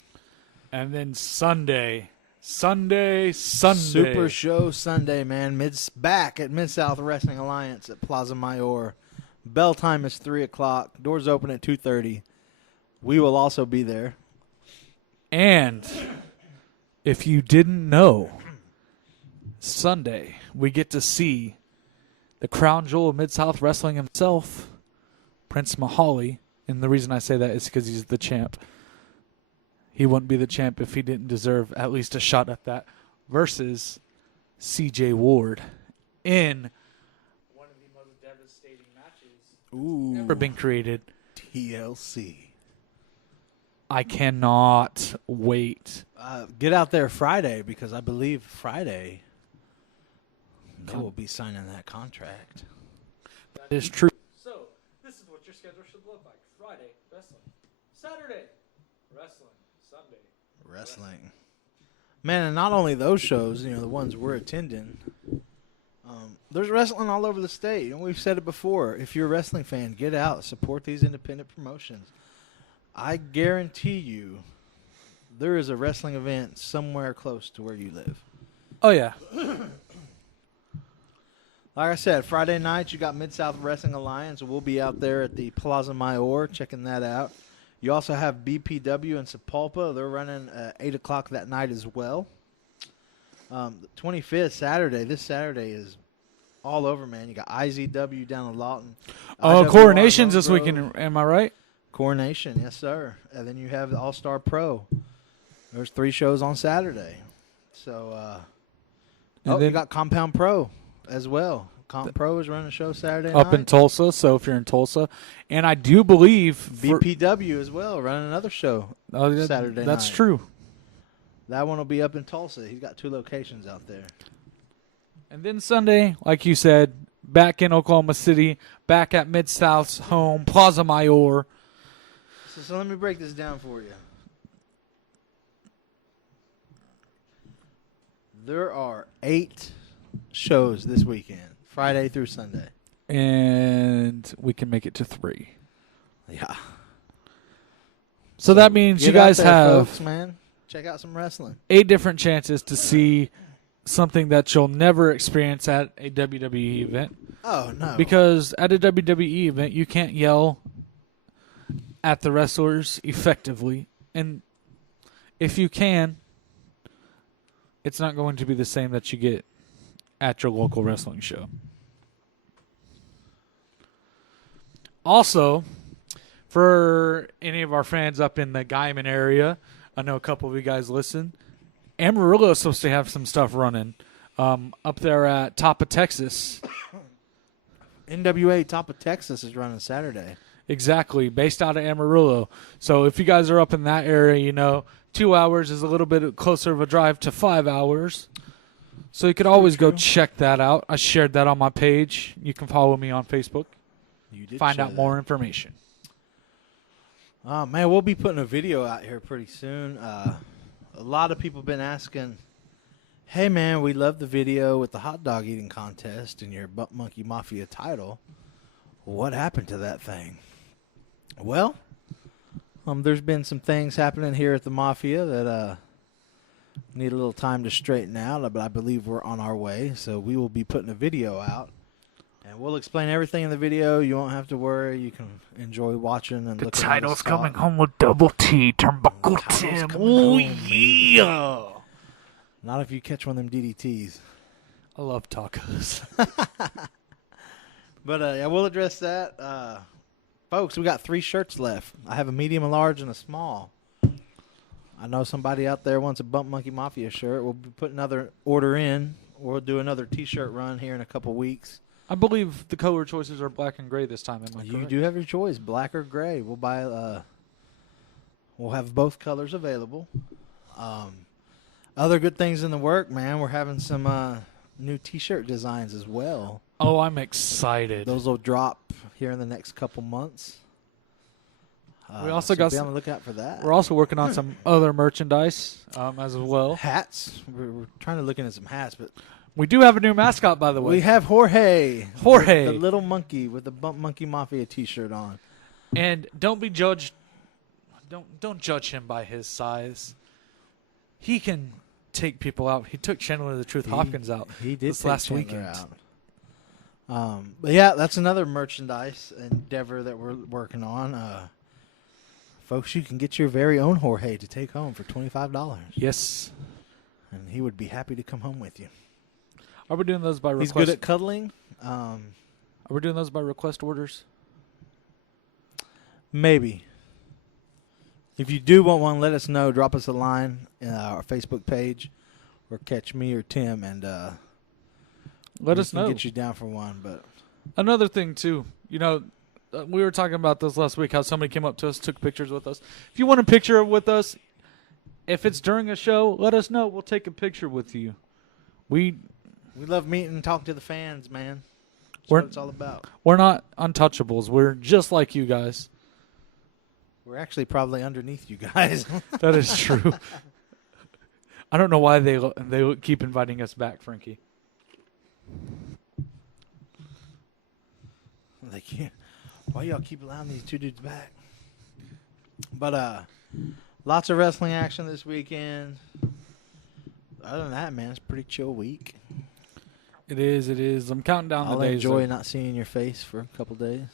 And then Sunday. Super Show Sunday, man. Back at Mid-South Wrestling Alliance at Plaza Mayor. Bell time is 3 o'clock. Doors open at 2:30. We will also be there. And if you didn't know, Sunday we get to see the crown jewel of Mid-South Wrestling himself, Prince Mahali. And the reason I say that is because he's the champ. He wouldn't be the champ if he didn't deserve at least a shot at that. Versus CJ Ward in one of the most devastating matches ever been created. TLC. I cannot wait. Get out there Friday, because I believe Friday they will be signing that contract. That is true. So, this is what your schedule should look like. Friday, wrestling. Saturday, wrestling. Sunday, Wrestling. Man, and not only those shows, the ones we're attending, there's wrestling all over the state. And we've said it before. If you're a wrestling fan, get out. Support these independent promotions. I guarantee you there is a wrestling event somewhere close to where you live. Oh, yeah. Like I said, Friday night you got Mid-South Wrestling Alliance. We'll be out there at the Plaza Mayor checking that out. You also have BPW in Sapulpa. They're running 8 o'clock that night as well. The 25th, Saturday. This Saturday is all over, man. You got IZW down in Lawton. Oh, IWR Coronation's Lone this Grove. weekend. Am I right? Coronation, yes, sir. And then you have the All-Star Pro. There's 3 shows on Saturday. So, And you then- got Compound Pro as well. Comp Pro is running a show Saturday Up night. in Tulsa, so if you're in Tulsa. And I do believe... BPW as well, running another show Saturday night. That's true. That one will be up in Tulsa. He's got 2 locations out there. And then Sunday, like you said, back in Oklahoma City, back at Mid-South's home, Plaza Mayor. So let me break this down for you. There are 8 shows this weekend, Friday through Sunday. And we can make it to 3. Yeah. So that means Get you guys out there, have folks, man. Check out some wrestling. 8 different chances to see something that you'll never experience at a WWE event. Oh, no. Because at a WWE event, you can't yell at the wrestlers effectively. And if you can, it's not going to be the same that you get at your local wrestling show. Also, for any of our fans up in the Guyman area, I know a couple of you guys listen, Amarillo is supposed to have some stuff running up there at Top of Texas. NWA Top of Texas is running Saturday. Exactly, based out of Amarillo. So if you guys are up in that area, 2 hours is a little bit closer of a drive to 5 hours. So you could always go check that out. I shared that on my page. You can follow me on Facebook. You did Find share out that. more information. Man, we'll be putting a video out here pretty soon. A lot of people have been asking, hey, man, we love the video with the hot dog eating contest and your Butt Monkey Mafia title. What happened to that thing? Well, there's been some things happening here at the Mafia that need a little time to straighten out, but I believe we're on our way. So we will be putting a video out, and we'll explain everything in the video. You won't have to worry. You can enjoy watching and The looking at title's us coming talk. home with double T, Turnbuckle Title's Tim. coming Oh, home, baby. yeah. Not if you catch one of them DDTs. I love tacos. But yeah, we'll address that. Folks, we got 3 shirts left. I have a medium, a large, and a small. I know somebody out there wants a Bump Monkey Mafia shirt. We'll be putting another order in. We'll do another T-shirt run here in a couple weeks. I believe the color choices are black and gray this time. Am I You correct? do have your choice, black or gray. We'll buy. We'll have both colors available. Other good things in the work, man. We're having some new T-shirt designs as well. Oh, I'm excited. Those will drop here in the next couple months. We also so got be some- on the lookout for that. We're also working on some other merchandise as well. Hats. We're trying to look into some hats, but We do have a new mascot, by the way. we have Jorge. Jorge. The little monkey with the Bump Monkey Mafia T-shirt on. And don't be judged. Don't judge him by his size. He can take people out. He took Chandler the Truth Hopkins out. He did this take last Chandler weekend. out. But yeah, that's another merchandise endeavor that we're working on. Folks, you can get your very own Jorge to take home for $25. Yes. And he would be happy to come home with you. Are we doing those by He's request? good at cuddling. Are we doing those by request orders? Maybe. If you do want one, let us know. Drop us a line in our Facebook page or catch me or Tim, and Let we us can know. get you down for one. But Another thing, too, we were talking about this last week, how somebody came up to us, took pictures with us. If you want a picture with us, if it's during a show, let us know. We'll take a picture with you. we love meeting and talking to the fans, man. That's We're- what it's all about. We're not untouchables. We're just like you guys. We're actually probably underneath you guys. That is true. I don't know why they keep inviting us back, Frankie. Like, yeah, why y'all keep allowing these 2 dudes back? But lots of wrestling action this weekend. Other than that, man, it's a pretty chill week. It is. I'm counting down I'll the days. enjoy not seeing your face for a couple days.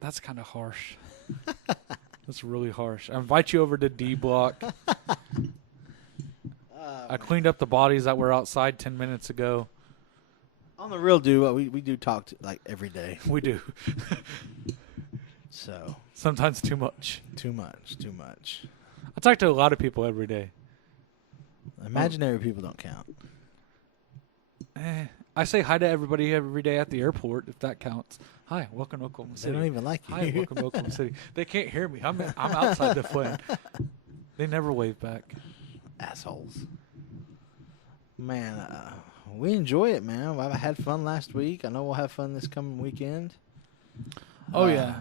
That's kind of harsh. That's really harsh. I invite you over to D Block. I cleaned up the bodies that were outside 10 minutes ago. On the real we do talk like every day. We do. So Sometimes too much. too much. I talk to a lot of people every day. Imaginary people don't count. I say hi to everybody every day at the airport, if that counts. Hi, welcome to Oklahoma They City. don't even like you. Hi, welcome to Oklahoma City. They can't hear me. I'm outside the plane. They never wave back. Assholes. Man, we enjoy it, man. I had fun last week. I know we'll have fun this coming weekend. Oh, yeah.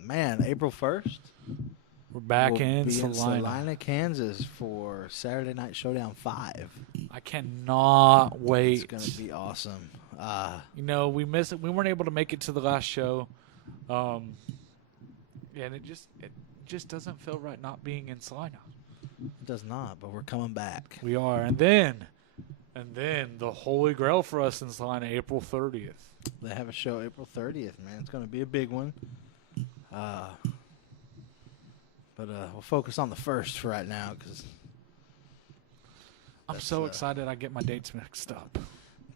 Man, April 1st. We're back we'll in be Salina. Salina, Kansas for Saturday Night Showdown 5. I cannot wait. It's gonna be awesome. You know, we missed it. We weren't able to make it to the last show, and it just doesn't feel right not being in Salina. It does not, but we're coming back. We are, and then the Holy Grail for us in Salina, April 30th. They have a show April 30th, man. It's gonna be a big one. But we'll focus on the first for right now because I'm so excited I get my dates mixed up.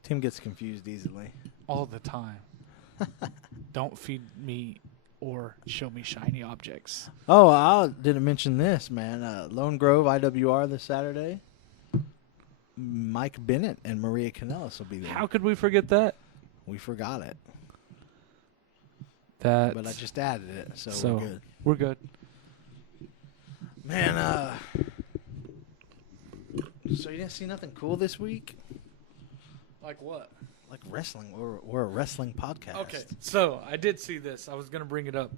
Tim gets confused easily. All the time. Don't feed me or show me shiny objects. Oh, I didn't mention this, man. Lone Grove IWR this Saturday. Mike Bennett and Maria Canellis will be there. How could we forget that? We forgot it. But I just added it, so we're good. We're good. Man, so you didn't see nothing cool this week? Like what? Like wrestling. We're a wrestling podcast. Okay, so I did see this. I was going to bring it up.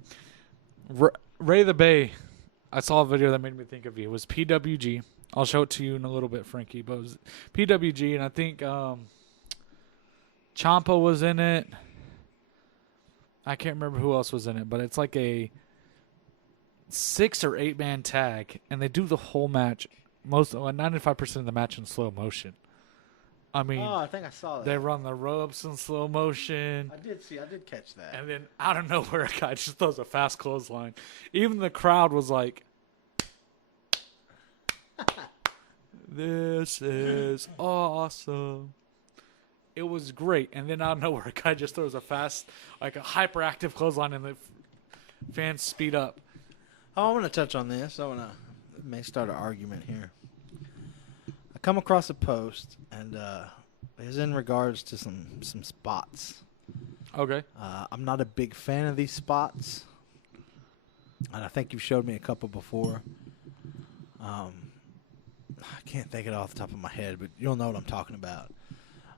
Ray the Bay, I saw a video that made me think of you. It was PWG. I'll show it to you in a little bit, Frankie. But it was PWG, and I think Ciampa was in it. I can't remember who else was in it, but it's like a 6 or 8 man tag, and they do the whole match, 95% of the match in slow motion. I mean, I think I saw that. They run the ropes in slow motion. I did catch that. And then out of nowhere, a guy just throws a fast clothesline. Even the crowd was like, "This is awesome." It was great. And then out of nowhere, a guy just throws a fast, like a hyperactive clothesline, and the fans speed up. Oh, I want to touch on this. May start an argument here. I come across a post, and it's in regards to some spots. Okay. I'm not a big fan of these spots, and I think you've showed me a couple before. I can't think of it off the top of my head, but you'll know what I'm talking about.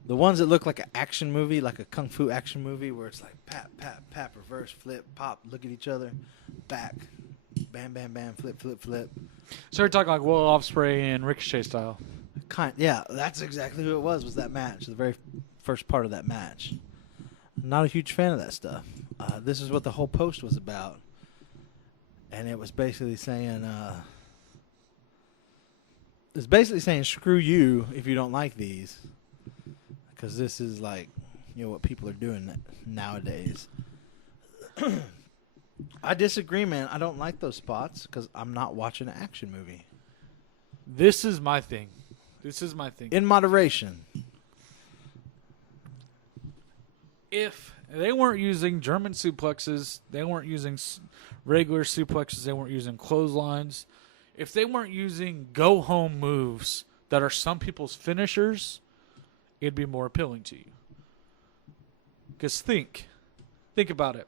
The ones that look like an action movie, like a kung fu action movie, where it's like pat, pat, pat, reverse, flip, pop, look at each other, back, bam, bam, bam, flip, flip, flip. So you're talking like Will Ospreay and Ricochet style. Yeah, that's exactly who it was that match, the very first part of that match. Not a huge fan of that stuff. This is what the whole post was about. And it was basically saying, screw you if you don't like these. Because this is like, what people are doing nowadays. I disagree, man. I don't like those spots because I'm not watching an action movie. This is my thing. In moderation. If they weren't using German suplexes, they weren't using regular suplexes, they weren't using clotheslines, if they weren't using go-home moves that are some people's finishers, it'd be more appealing to you. Because think about it.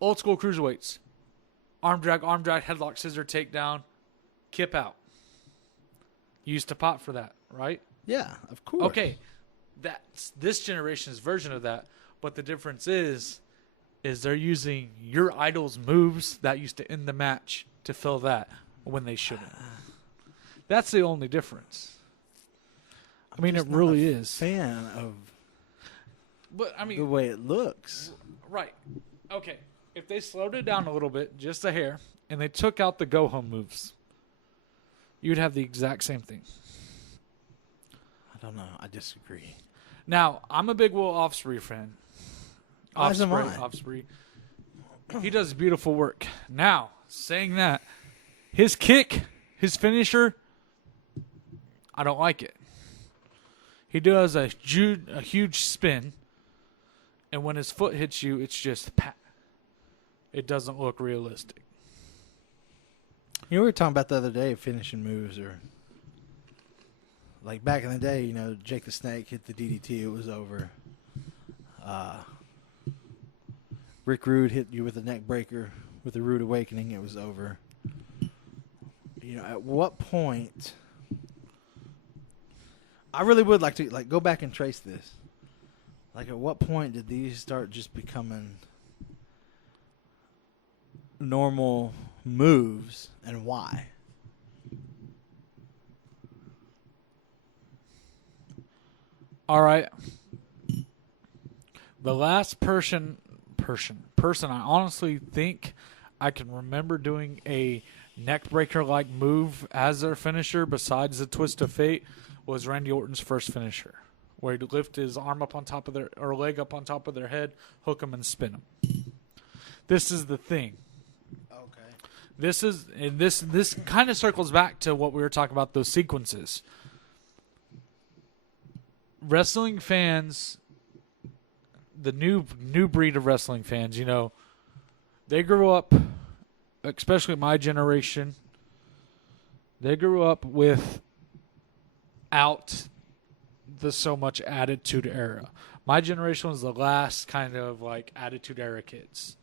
Old school cruiserweights. Arm drag, headlock, scissor, takedown, kip out. You used to pop for that, right? Yeah, of course. Okay, that's this generation's version of that. But the difference is they're using your idol's moves that used to end the match to fill that when they shouldn't. That's the only difference. I mean, it really is. Fan of but I mean the way it looks. Right. Okay. If they slowed it down a little bit, just a hair, and they took out the go-home moves, you'd have the exact same thing. I don't know. I disagree. Now, I'm a big Will Ospreay fan. Ospreay. He does beautiful work. Now, saying that, his kick, his finisher, I don't like it. He does a huge spin, and when his foot hits you, it's just pat. It doesn't look realistic. We were talking about the other day, finishing moves, or like back in the day, Jake the Snake hit the DDT, it was over. Rick Rude hit you with a neck breaker with a Rude Awakening, it was over. At what point? I really would like to go back and trace this. Like, at what point did these start just becoming normal moves, and why? All right. The last person I honestly think I can remember doing a neck breaker like move as their finisher besides the twist of fate was Randy Orton's first finisher, where he'd lift his arm up on top of or leg up on top of their head, hook them and spin them. This is the thing. Okay. This kind of circles back to what we were talking about, those sequences. Wrestling fans, the new breed of wrestling fans, you know, they grew up, especially my generation, they grew up without the so much attitude era. My generation was the last kind of like attitude era kids.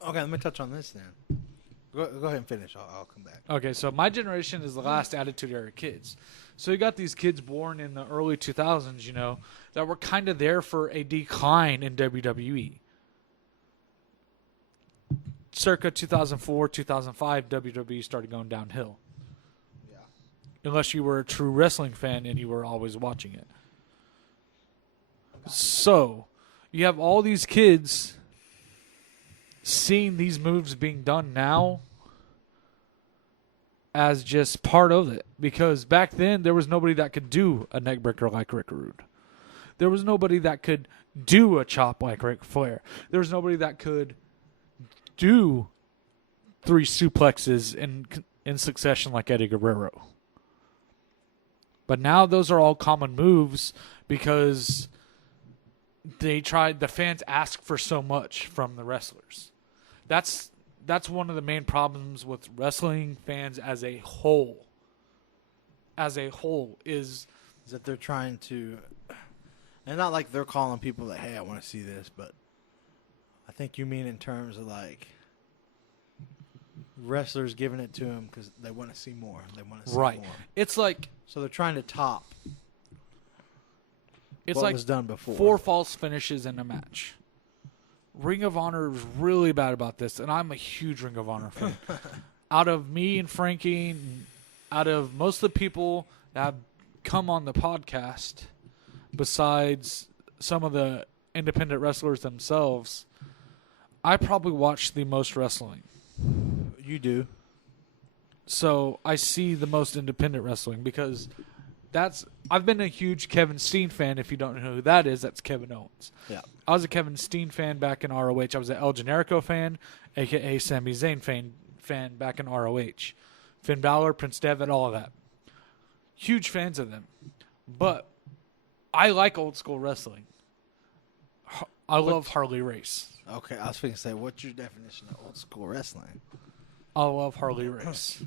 Okay, let me touch on this then. Go ahead and finish. I'll come back. Okay, so my generation is the last attitude era kids. So you got these kids born in the early 2000s, you know, that were kind of there for a decline in WWE. Circa 2004, 2005, WWE started going downhill. Yeah. Unless you were a true wrestling fan and you were always watching it. So, you have all these kids seeing these moves being done now as just part of it. Because back then, there was nobody that could do a neckbreaker like Rick Rude. There was nobody that could do a chop like Ric Flair. There was nobody that could do 3 suplexes in succession like Eddie Guerrero. But now those are all common moves because the fans ask for so much from the wrestlers. That's one of the main problems with wrestling fans as a whole. Is that they're trying to, and not like they're calling people that, hey, I want to see this, but I think you mean in terms of like wrestlers giving it to them because they want to see more. They want to see more. It's like, so they're trying to top. It's what like was done before. 4 false finishes in a match. Ring of Honor is really bad about this, and I'm a huge Ring of Honor fan. Out of me and Frankie, out of most of the people that have come on the podcast, besides some of the independent wrestlers themselves, I probably watch the most wrestling. You do. So I see the most independent wrestling because I've been a huge Kevin Steen fan. If you don't know who that is, that's Kevin Owens. Yeah. I was a Kevin Steen fan back in ROH. I was an El Generico fan, a.k.a. Sami Zayn fan back in ROH. Finn Balor, Prince Devitt, all of that. Huge fans of them. But I like old school wrestling. I love Harley Race. Okay, I was thinking to say, what's your definition of old school wrestling? I love Harley Race.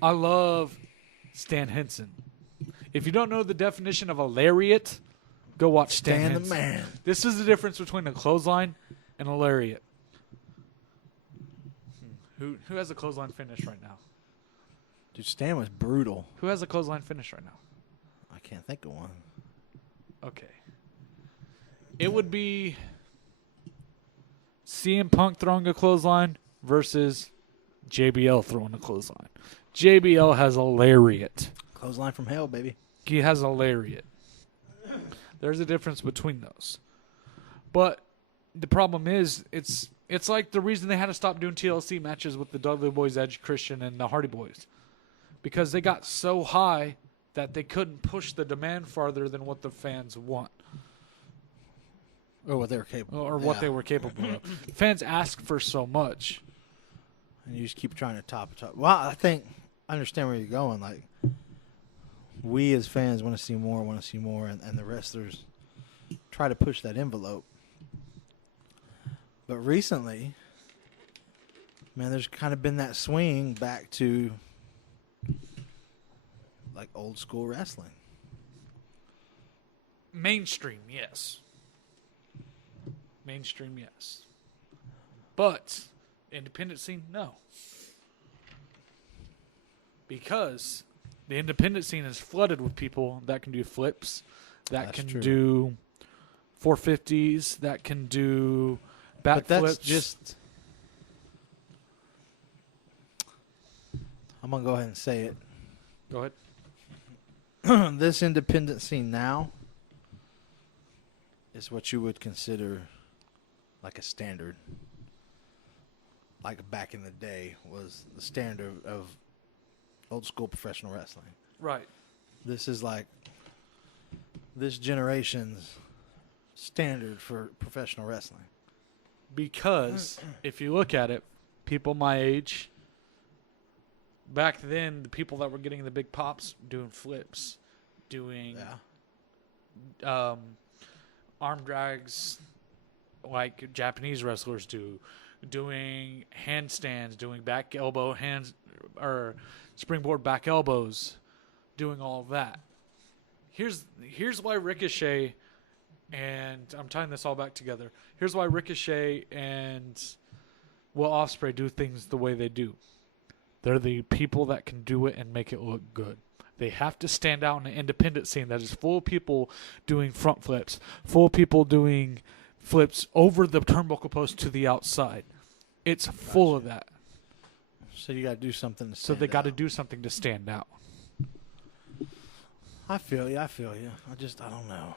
I love Stan Henson. If you don't know the definition of a lariat, go watch Stan Henson. The man. This is the difference between a clothesline and a lariat. Who has a clothesline finish right now? Dude, Stan was brutal. Who has a clothesline finish right now? I can't think of one. Okay. It would be CM Punk throwing a clothesline versus JBL throwing a clothesline. JBL has a lariat. Clothesline from hell, baby. He has a lariat. There's a difference between those. But the problem is, it's like the reason they had to stop doing TLC matches with the Dudley Boys, Edge, Christian, and the Hardy Boys. Because they got so high that they couldn't push the demand farther than what the fans want. Or what they were capable of. Or what they were capable of. Fans ask for so much. And you just keep trying to top. Well, I think I understand where you're going. Like, we as fans want to see more, and the wrestlers try to push that envelope. But recently, man, there's kind of been that swing back to like old school wrestling. Mainstream, yes. Mainstream, yes. But independent scene, no. Because the independent scene is flooded with people that can do flips, that That's can true. do 450s, that can do But that's backflips. just... I'm going to go ahead and say it. Go ahead. This independent scene now is what you would consider like a standard. Like back in the day was the standard of old school professional wrestling. Right. This is like this generation's standard for professional wrestling. Because if you look at it, people my age, back then, the people that were getting the big pops doing flips, doing arm drags like Japanese wrestlers do, doing handstands, doing back elbow hands or springboard back elbows, doing all of that. Here's why Ricochet, and I'm tying this all back together. Here's why Ricochet and Will Ospreay do things the way they do. They're the people that can do it and make it look good. They have to stand out in an independent scene that is full of people doing front flips, full of people doing flips over the turnbuckle post to the outside. It's full of that. So you got to do something to stand So they got to out. do something to stand out. I feel you. I don't know.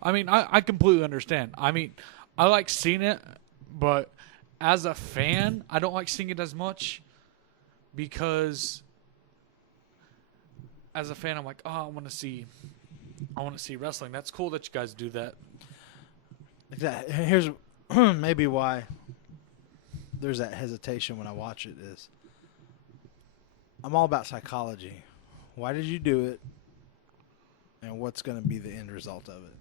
I mean, I completely understand. I mean, I like seeing it, but as a fan, I don't like seeing it as much because as a fan, I'm like, oh, I want to see wrestling. That's cool that you guys do that. Exactly. Here's maybe why there's that hesitation when I watch it is I'm all about psychology. Why did you do it? And what's going to be the end result of it?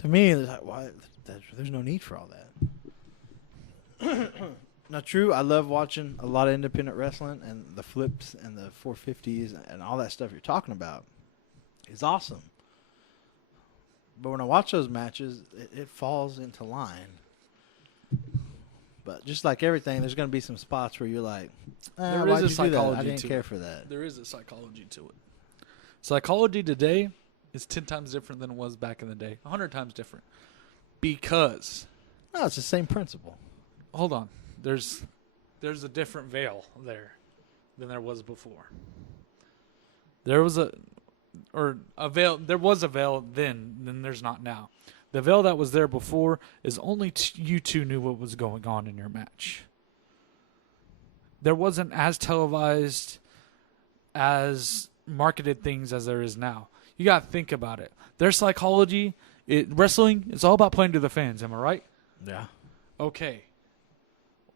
To me, it's like, why? There's no need for all that. Now, true, I love watching a lot of independent wrestling, and the flips and the 450s and all that stuff you're talking about is awesome. But when I watch those matches, it falls into line. But just like everything, there's going to be some spots where you're like, There why'd is a you do that? I psychology didn't to care it. for that. There is a psychology to it. Psychology today is 10 times different than it was back in the day. 100 times different. Because, No, it's the same principle. hold on, there's a different veil there than there was before. There was a veil then there's not now. The veil that was there before is only you two knew what was going on in your match. There wasn't as televised, as marketed things as there is now. You got to think about it. Their psychology, wrestling, it's all about playing to the fans. Am I right? Yeah. Okay.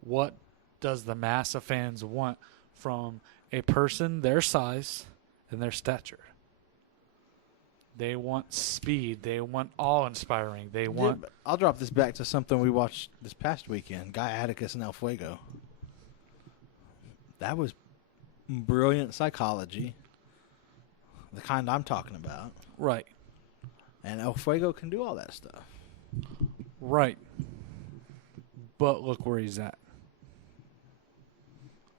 What does the mass of fans want from a person their size and their stature? They want speed. They want awe-inspiring. They want... I'll drop this back to something we watched this past weekend. Guy Atticus and El Fuego. That was brilliant psychology. The kind I'm talking about. Right. And El Fuego can do all that stuff. Right. But look where he's at.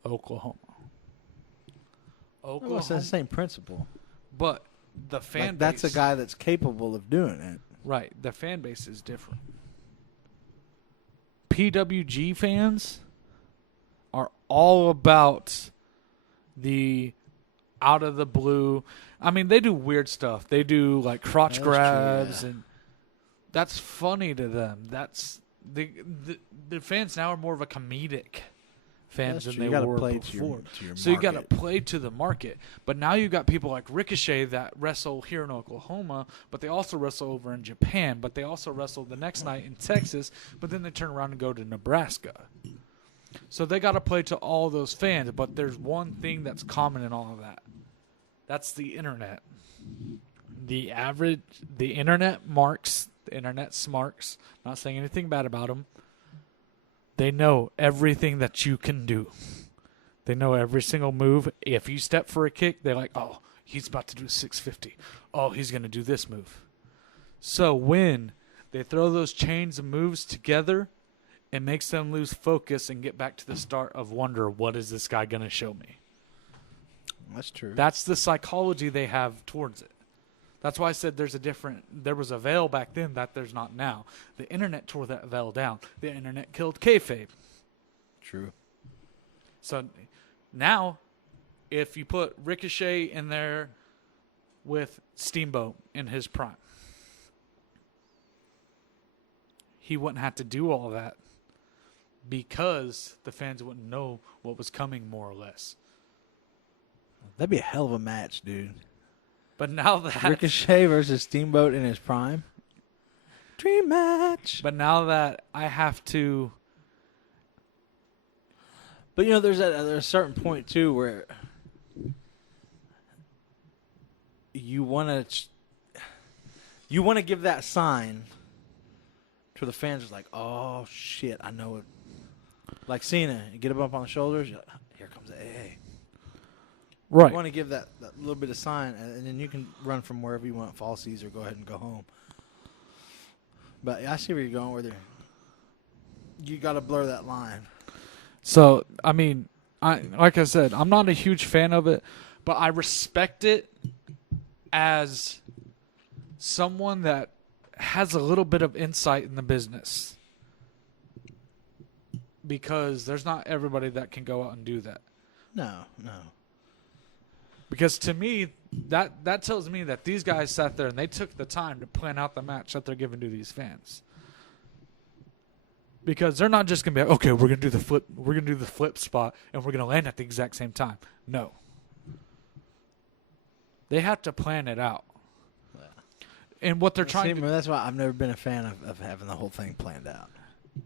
Oklahoma. Well, it's the same principle. But the fan Like, that's base... a guy that's capable of doing it. Right. The fan base is different. PWG fans are all about the out of the blue. I mean, they do weird stuff. They do like crotch That's true, grabs, yeah. and that's funny to them. That's the fans now are more of a comedic fans That's than true. they You gotta were play before. to your So you got to market. play to the market. But now you got people like Ricochet that wrestle here in Oklahoma, but they also wrestle over in Japan, but they also wrestle the next night in Texas, but then they turn around and go to Nebraska. So they got to play to all those fans, but there's one thing that's common in all of that. That's the internet. The internet smarks, not saying anything bad about them. They know everything that you can do. They know every single move. If you step for a kick, they're like, oh, he's about to do a 650. Oh, he's going to do this move. So when they throw those chains of moves together, it makes them lose focus and get back to the start of wonder, what is this guy going to show me? That's true. That's the psychology they have towards it. That's why I said there was a veil back then that there's not now. The internet tore that veil down. The internet killed kayfabe. True. So now, if you put Ricochet in there with Steamboat in his prime, he wouldn't have to do all that because the fans wouldn't know what was coming, more or less. That'd be a hell of a match, dude. But now that Ricochet versus Steamboat in his prime. Dream match. But now that I have to, But you know, there's a certain point too where you want to give that sign to the fans. Is like, oh shit, I know it. Like Cena, you get him up on the shoulders. You're like, here comes the AA. right? You want to give that little bit of sign, and then you can run from wherever you want, falsies, or go ahead and go home. But I see where you're going with it. You got to blur that line. So I mean, like I said, I'm not a huge fan of it, but I respect it as someone that has a little bit of insight in the business, because there's not everybody that can go out and do that. No. Because to me, that tells me that these guys sat there and they took the time to plan out the match that they're giving to these fans. Because they're not just gonna be like, okay, we're gonna do the flip spot and we're gonna land at the exact same time. No. They have to plan it out. Yeah. And what they're trying to that's why I've never been a fan of having the whole thing planned out.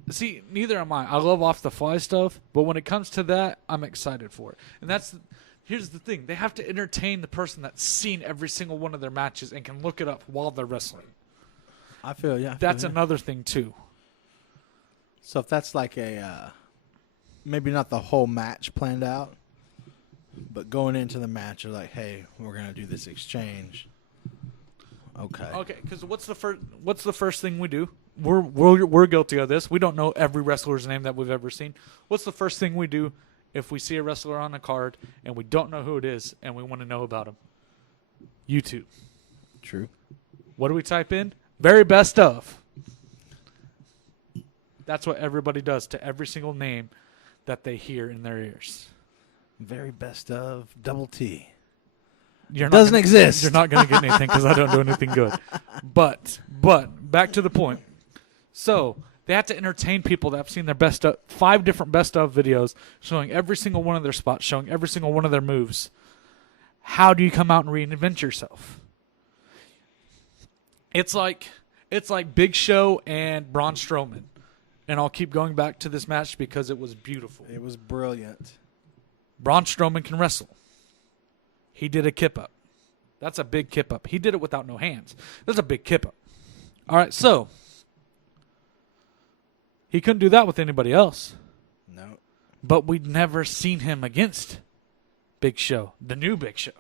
see, neither am I. I love off the fly stuff, but when it comes to that, I'm excited for it. And here's the thing. They have to entertain the person that's seen every single one of their matches and can look it up while they're wrestling. I feel yeah. That's another thing too. So if that's like maybe not the whole match planned out, but going into the match, you're like, hey, we're gonna do this exchange. Okay. Because what's the first thing we do? We're guilty of this. We don't know every wrestler's name that we've ever seen. What's the first thing we do if we see a wrestler on a card and we don't know who it is and we want to know about him? YouTube. True. What do we type in? Very best of. That's what everybody does to every single name that they hear in their ears. Very best of double T. Doesn't exist. You're not going to get anything because I don't do anything good. But back to the point. So they have to entertain people that have seen their 5 different best of videos showing every single one of their spots, showing every single one of their moves. How do you come out and reinvent yourself? It's like Big Show and Braun Strowman. And I'll keep going back to this match because it was beautiful. It was brilliant. Braun Strowman can wrestle. He did a kip up. That's a big kip up. He did it without no hands. That's a big kip up. All right, so he couldn't do that with anybody else. No. But we'd never seen him against Big Show, the new Big Show,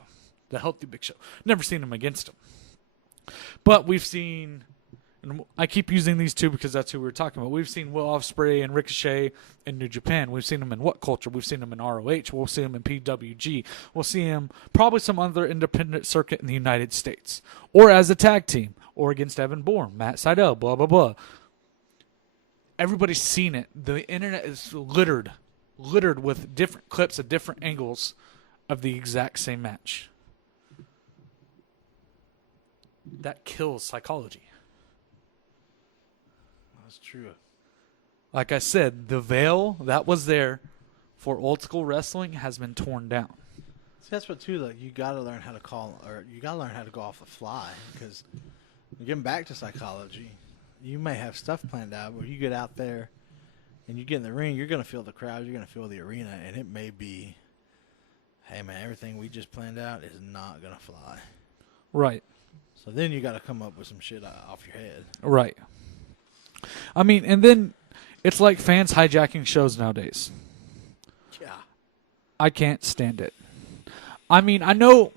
the healthy Big Show. Never seen him against him. But we've seen, and I keep using these two because that's who we're talking about. We've seen Will Ospreay and Ricochet in New Japan. We've seen him in What Culture? We've seen him in ROH. We'll see him in PWG. We'll see him probably some other independent circuit in the United States. Or as a tag team. Or against Evan Bourne, Matt Sydal, blah, blah, blah. Everybody's seen it. The internet is littered with different clips of different angles of the exact same match. That kills psychology. That's true. Like I said, the veil that was there for old school wrestling has been torn down. See, that's what too. Like you got to learn how to call, or you got to learn how to go off the fly. Because getting back to psychology, you may have stuff planned out, but you get out there and you get in the ring, you're gonna feel the crowd, you're gonna feel the arena, and it may be, hey man, everything we just planned out is not gonna fly. Right. So then you got to come up with some shit off your head. Right. I mean, and then it's like fans hijacking shows nowadays. Yeah. I can't stand it. I mean, I know,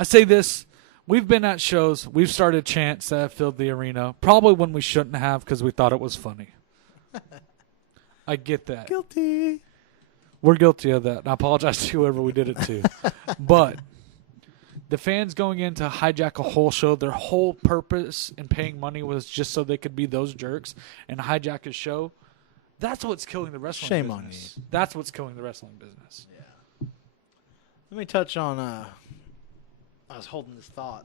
I say this, we've been at shows, we've started chants that have filled the arena, probably when we shouldn't have because we thought it was funny. I get that. Guilty. We're guilty of that. And I apologize to whoever we did it to. But the fans going in to hijack a whole show, their whole purpose in paying money was just so they could be those jerks and hijack a show. That's what's killing the wrestling Shame business. on you. That's what's killing the wrestling business. Yeah. Let me touch on, I was holding this thought.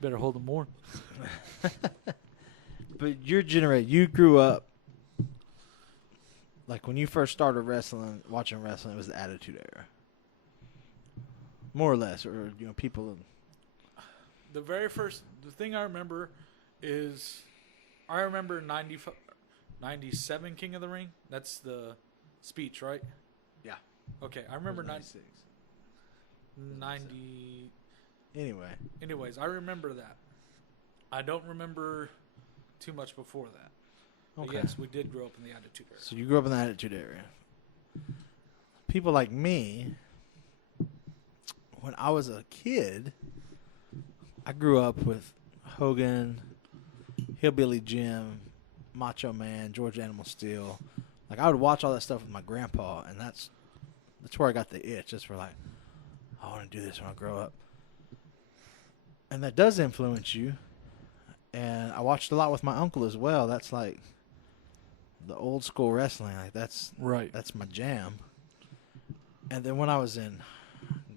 Better hold them more. But your generation, you grew up, like when you first started watching wrestling, it was the Attitude Era. More or less, or people. The thing I remember is, I remember 97 King of the Ring. That's the speech, right? Yeah. Okay, I remember 96. 90. Anyways, I remember that. I don't remember too much before that. But okay. yes, we did grow up in the Attitude Era. So you grew up in the Attitude Era. People like me, when I was a kid, I grew up with Hogan, Hillbilly Jim, Macho Man, George Animal Steel. Like, I would watch all that stuff with my grandpa, and that's where I got the itch. Just for like, I want to do this when I grow up. And that does influence you. And I watched a lot with my uncle as well. That's like the old school wrestling. Like, that's my jam. And then when I was in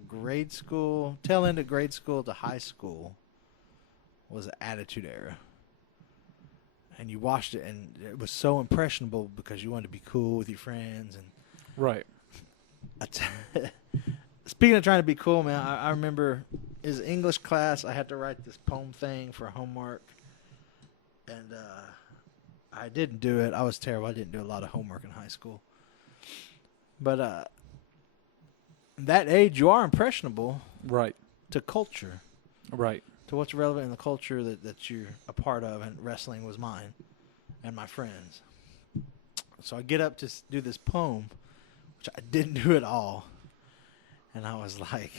grade school, tail end of grade school to high school, was the Attitude Era. And you watched it, and it was so impressionable because you wanted to be cool with your friends. And right. Speaking of trying to be cool, man, I remember his English class, I had to write this poem thing for homework. And I didn't do it. I was terrible. I didn't do a lot of homework in high school. But that age, you are impressionable. Right. To culture. Right. To what's relevant in the culture that you're a part of, and wrestling was mine and my friends. So I get up to do this poem, which I didn't do at all. And I was like,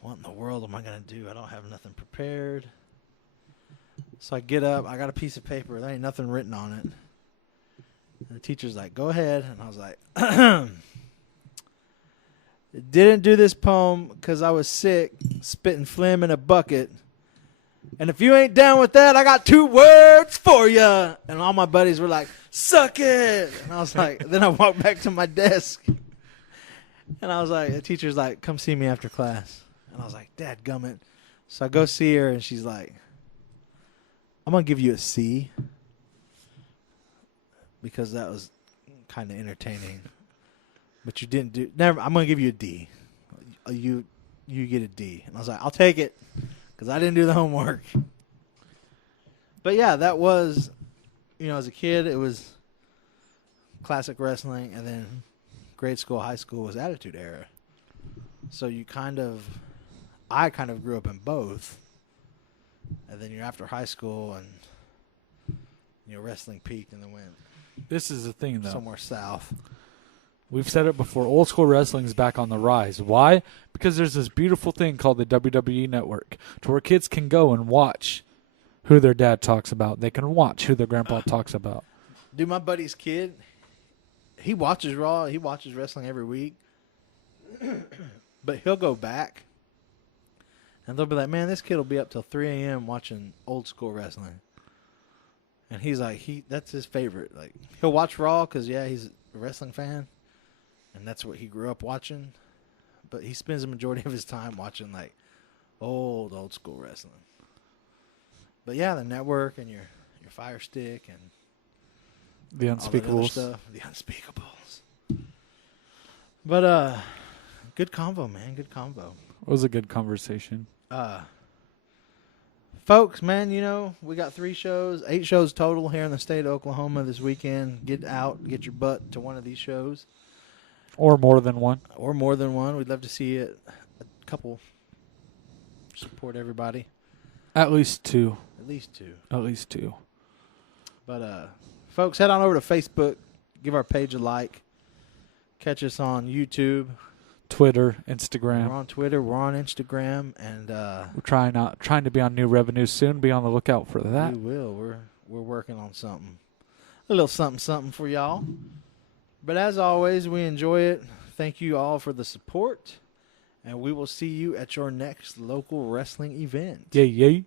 what in the world am I going to do? I don't have nothing prepared. So I get up. I got a piece of paper. There ain't nothing written on it. And the teacher's like, go ahead. And I was like, didn't do this poem because I was sick, spitting phlegm in a bucket. And if you ain't down with that, I got 2 words for you. And all my buddies were like, suck it. And I was like, then I walked back to my desk. And I was like, the teacher's like, come see me after class. And I was like, dadgummit. So I go see her, and she's like, I'm going to give you a C. Because that was kind of entertaining. But you didn't do. Never. I'm going to give you a D. You get a D. And I was like, I'll take it. Because I didn't do the homework. But yeah, that was, as a kid, it was classic wrestling. And then grade school, high school was Attitude Era. So I kind of grew up in both. And then you're after high school, and wrestling peaked and then went. This is the thing, though. Somewhere south. We've said it before. Old school wrestling is back on the rise. Why? Because there's this beautiful thing called the WWE Network, to where kids can go and watch who their dad talks about. They can watch who their grandpa talks about. Dude, my buddy's kid, he watches Raw. He watches wrestling every week. But he'll go back, and they'll be like, man, this kid will be up till 3 a.m. watching old school wrestling. And he's like, that's his favorite. Like, he'll watch Raw because, yeah, he's a wrestling fan. And that's what he grew up watching. But he spends the majority of his time watching, like, old school wrestling. But, yeah, the network and your Fire Stick and the Unspeakables. Stuff. The Unspeakables. But, good convo, man. Good convo. It was a good conversation. Folks, man, we got 3 shows, 8 shows total here in the state of Oklahoma this weekend. Get out, get your butt to one of these shows. Or more than one. We'd love to see it. A couple. Support everybody. At least 2. At least 2. But, folks, head on over to Facebook. Give our page a like. Catch us on YouTube. Twitter, Instagram. We're on Twitter. We're on Instagram. And we're trying to be on new revenues soon. Be on the lookout for that. We will. We're working on something. A little something for y'all. But as always, we enjoy it. Thank you all for the support. And we will see you at your next local wrestling event. Yeah.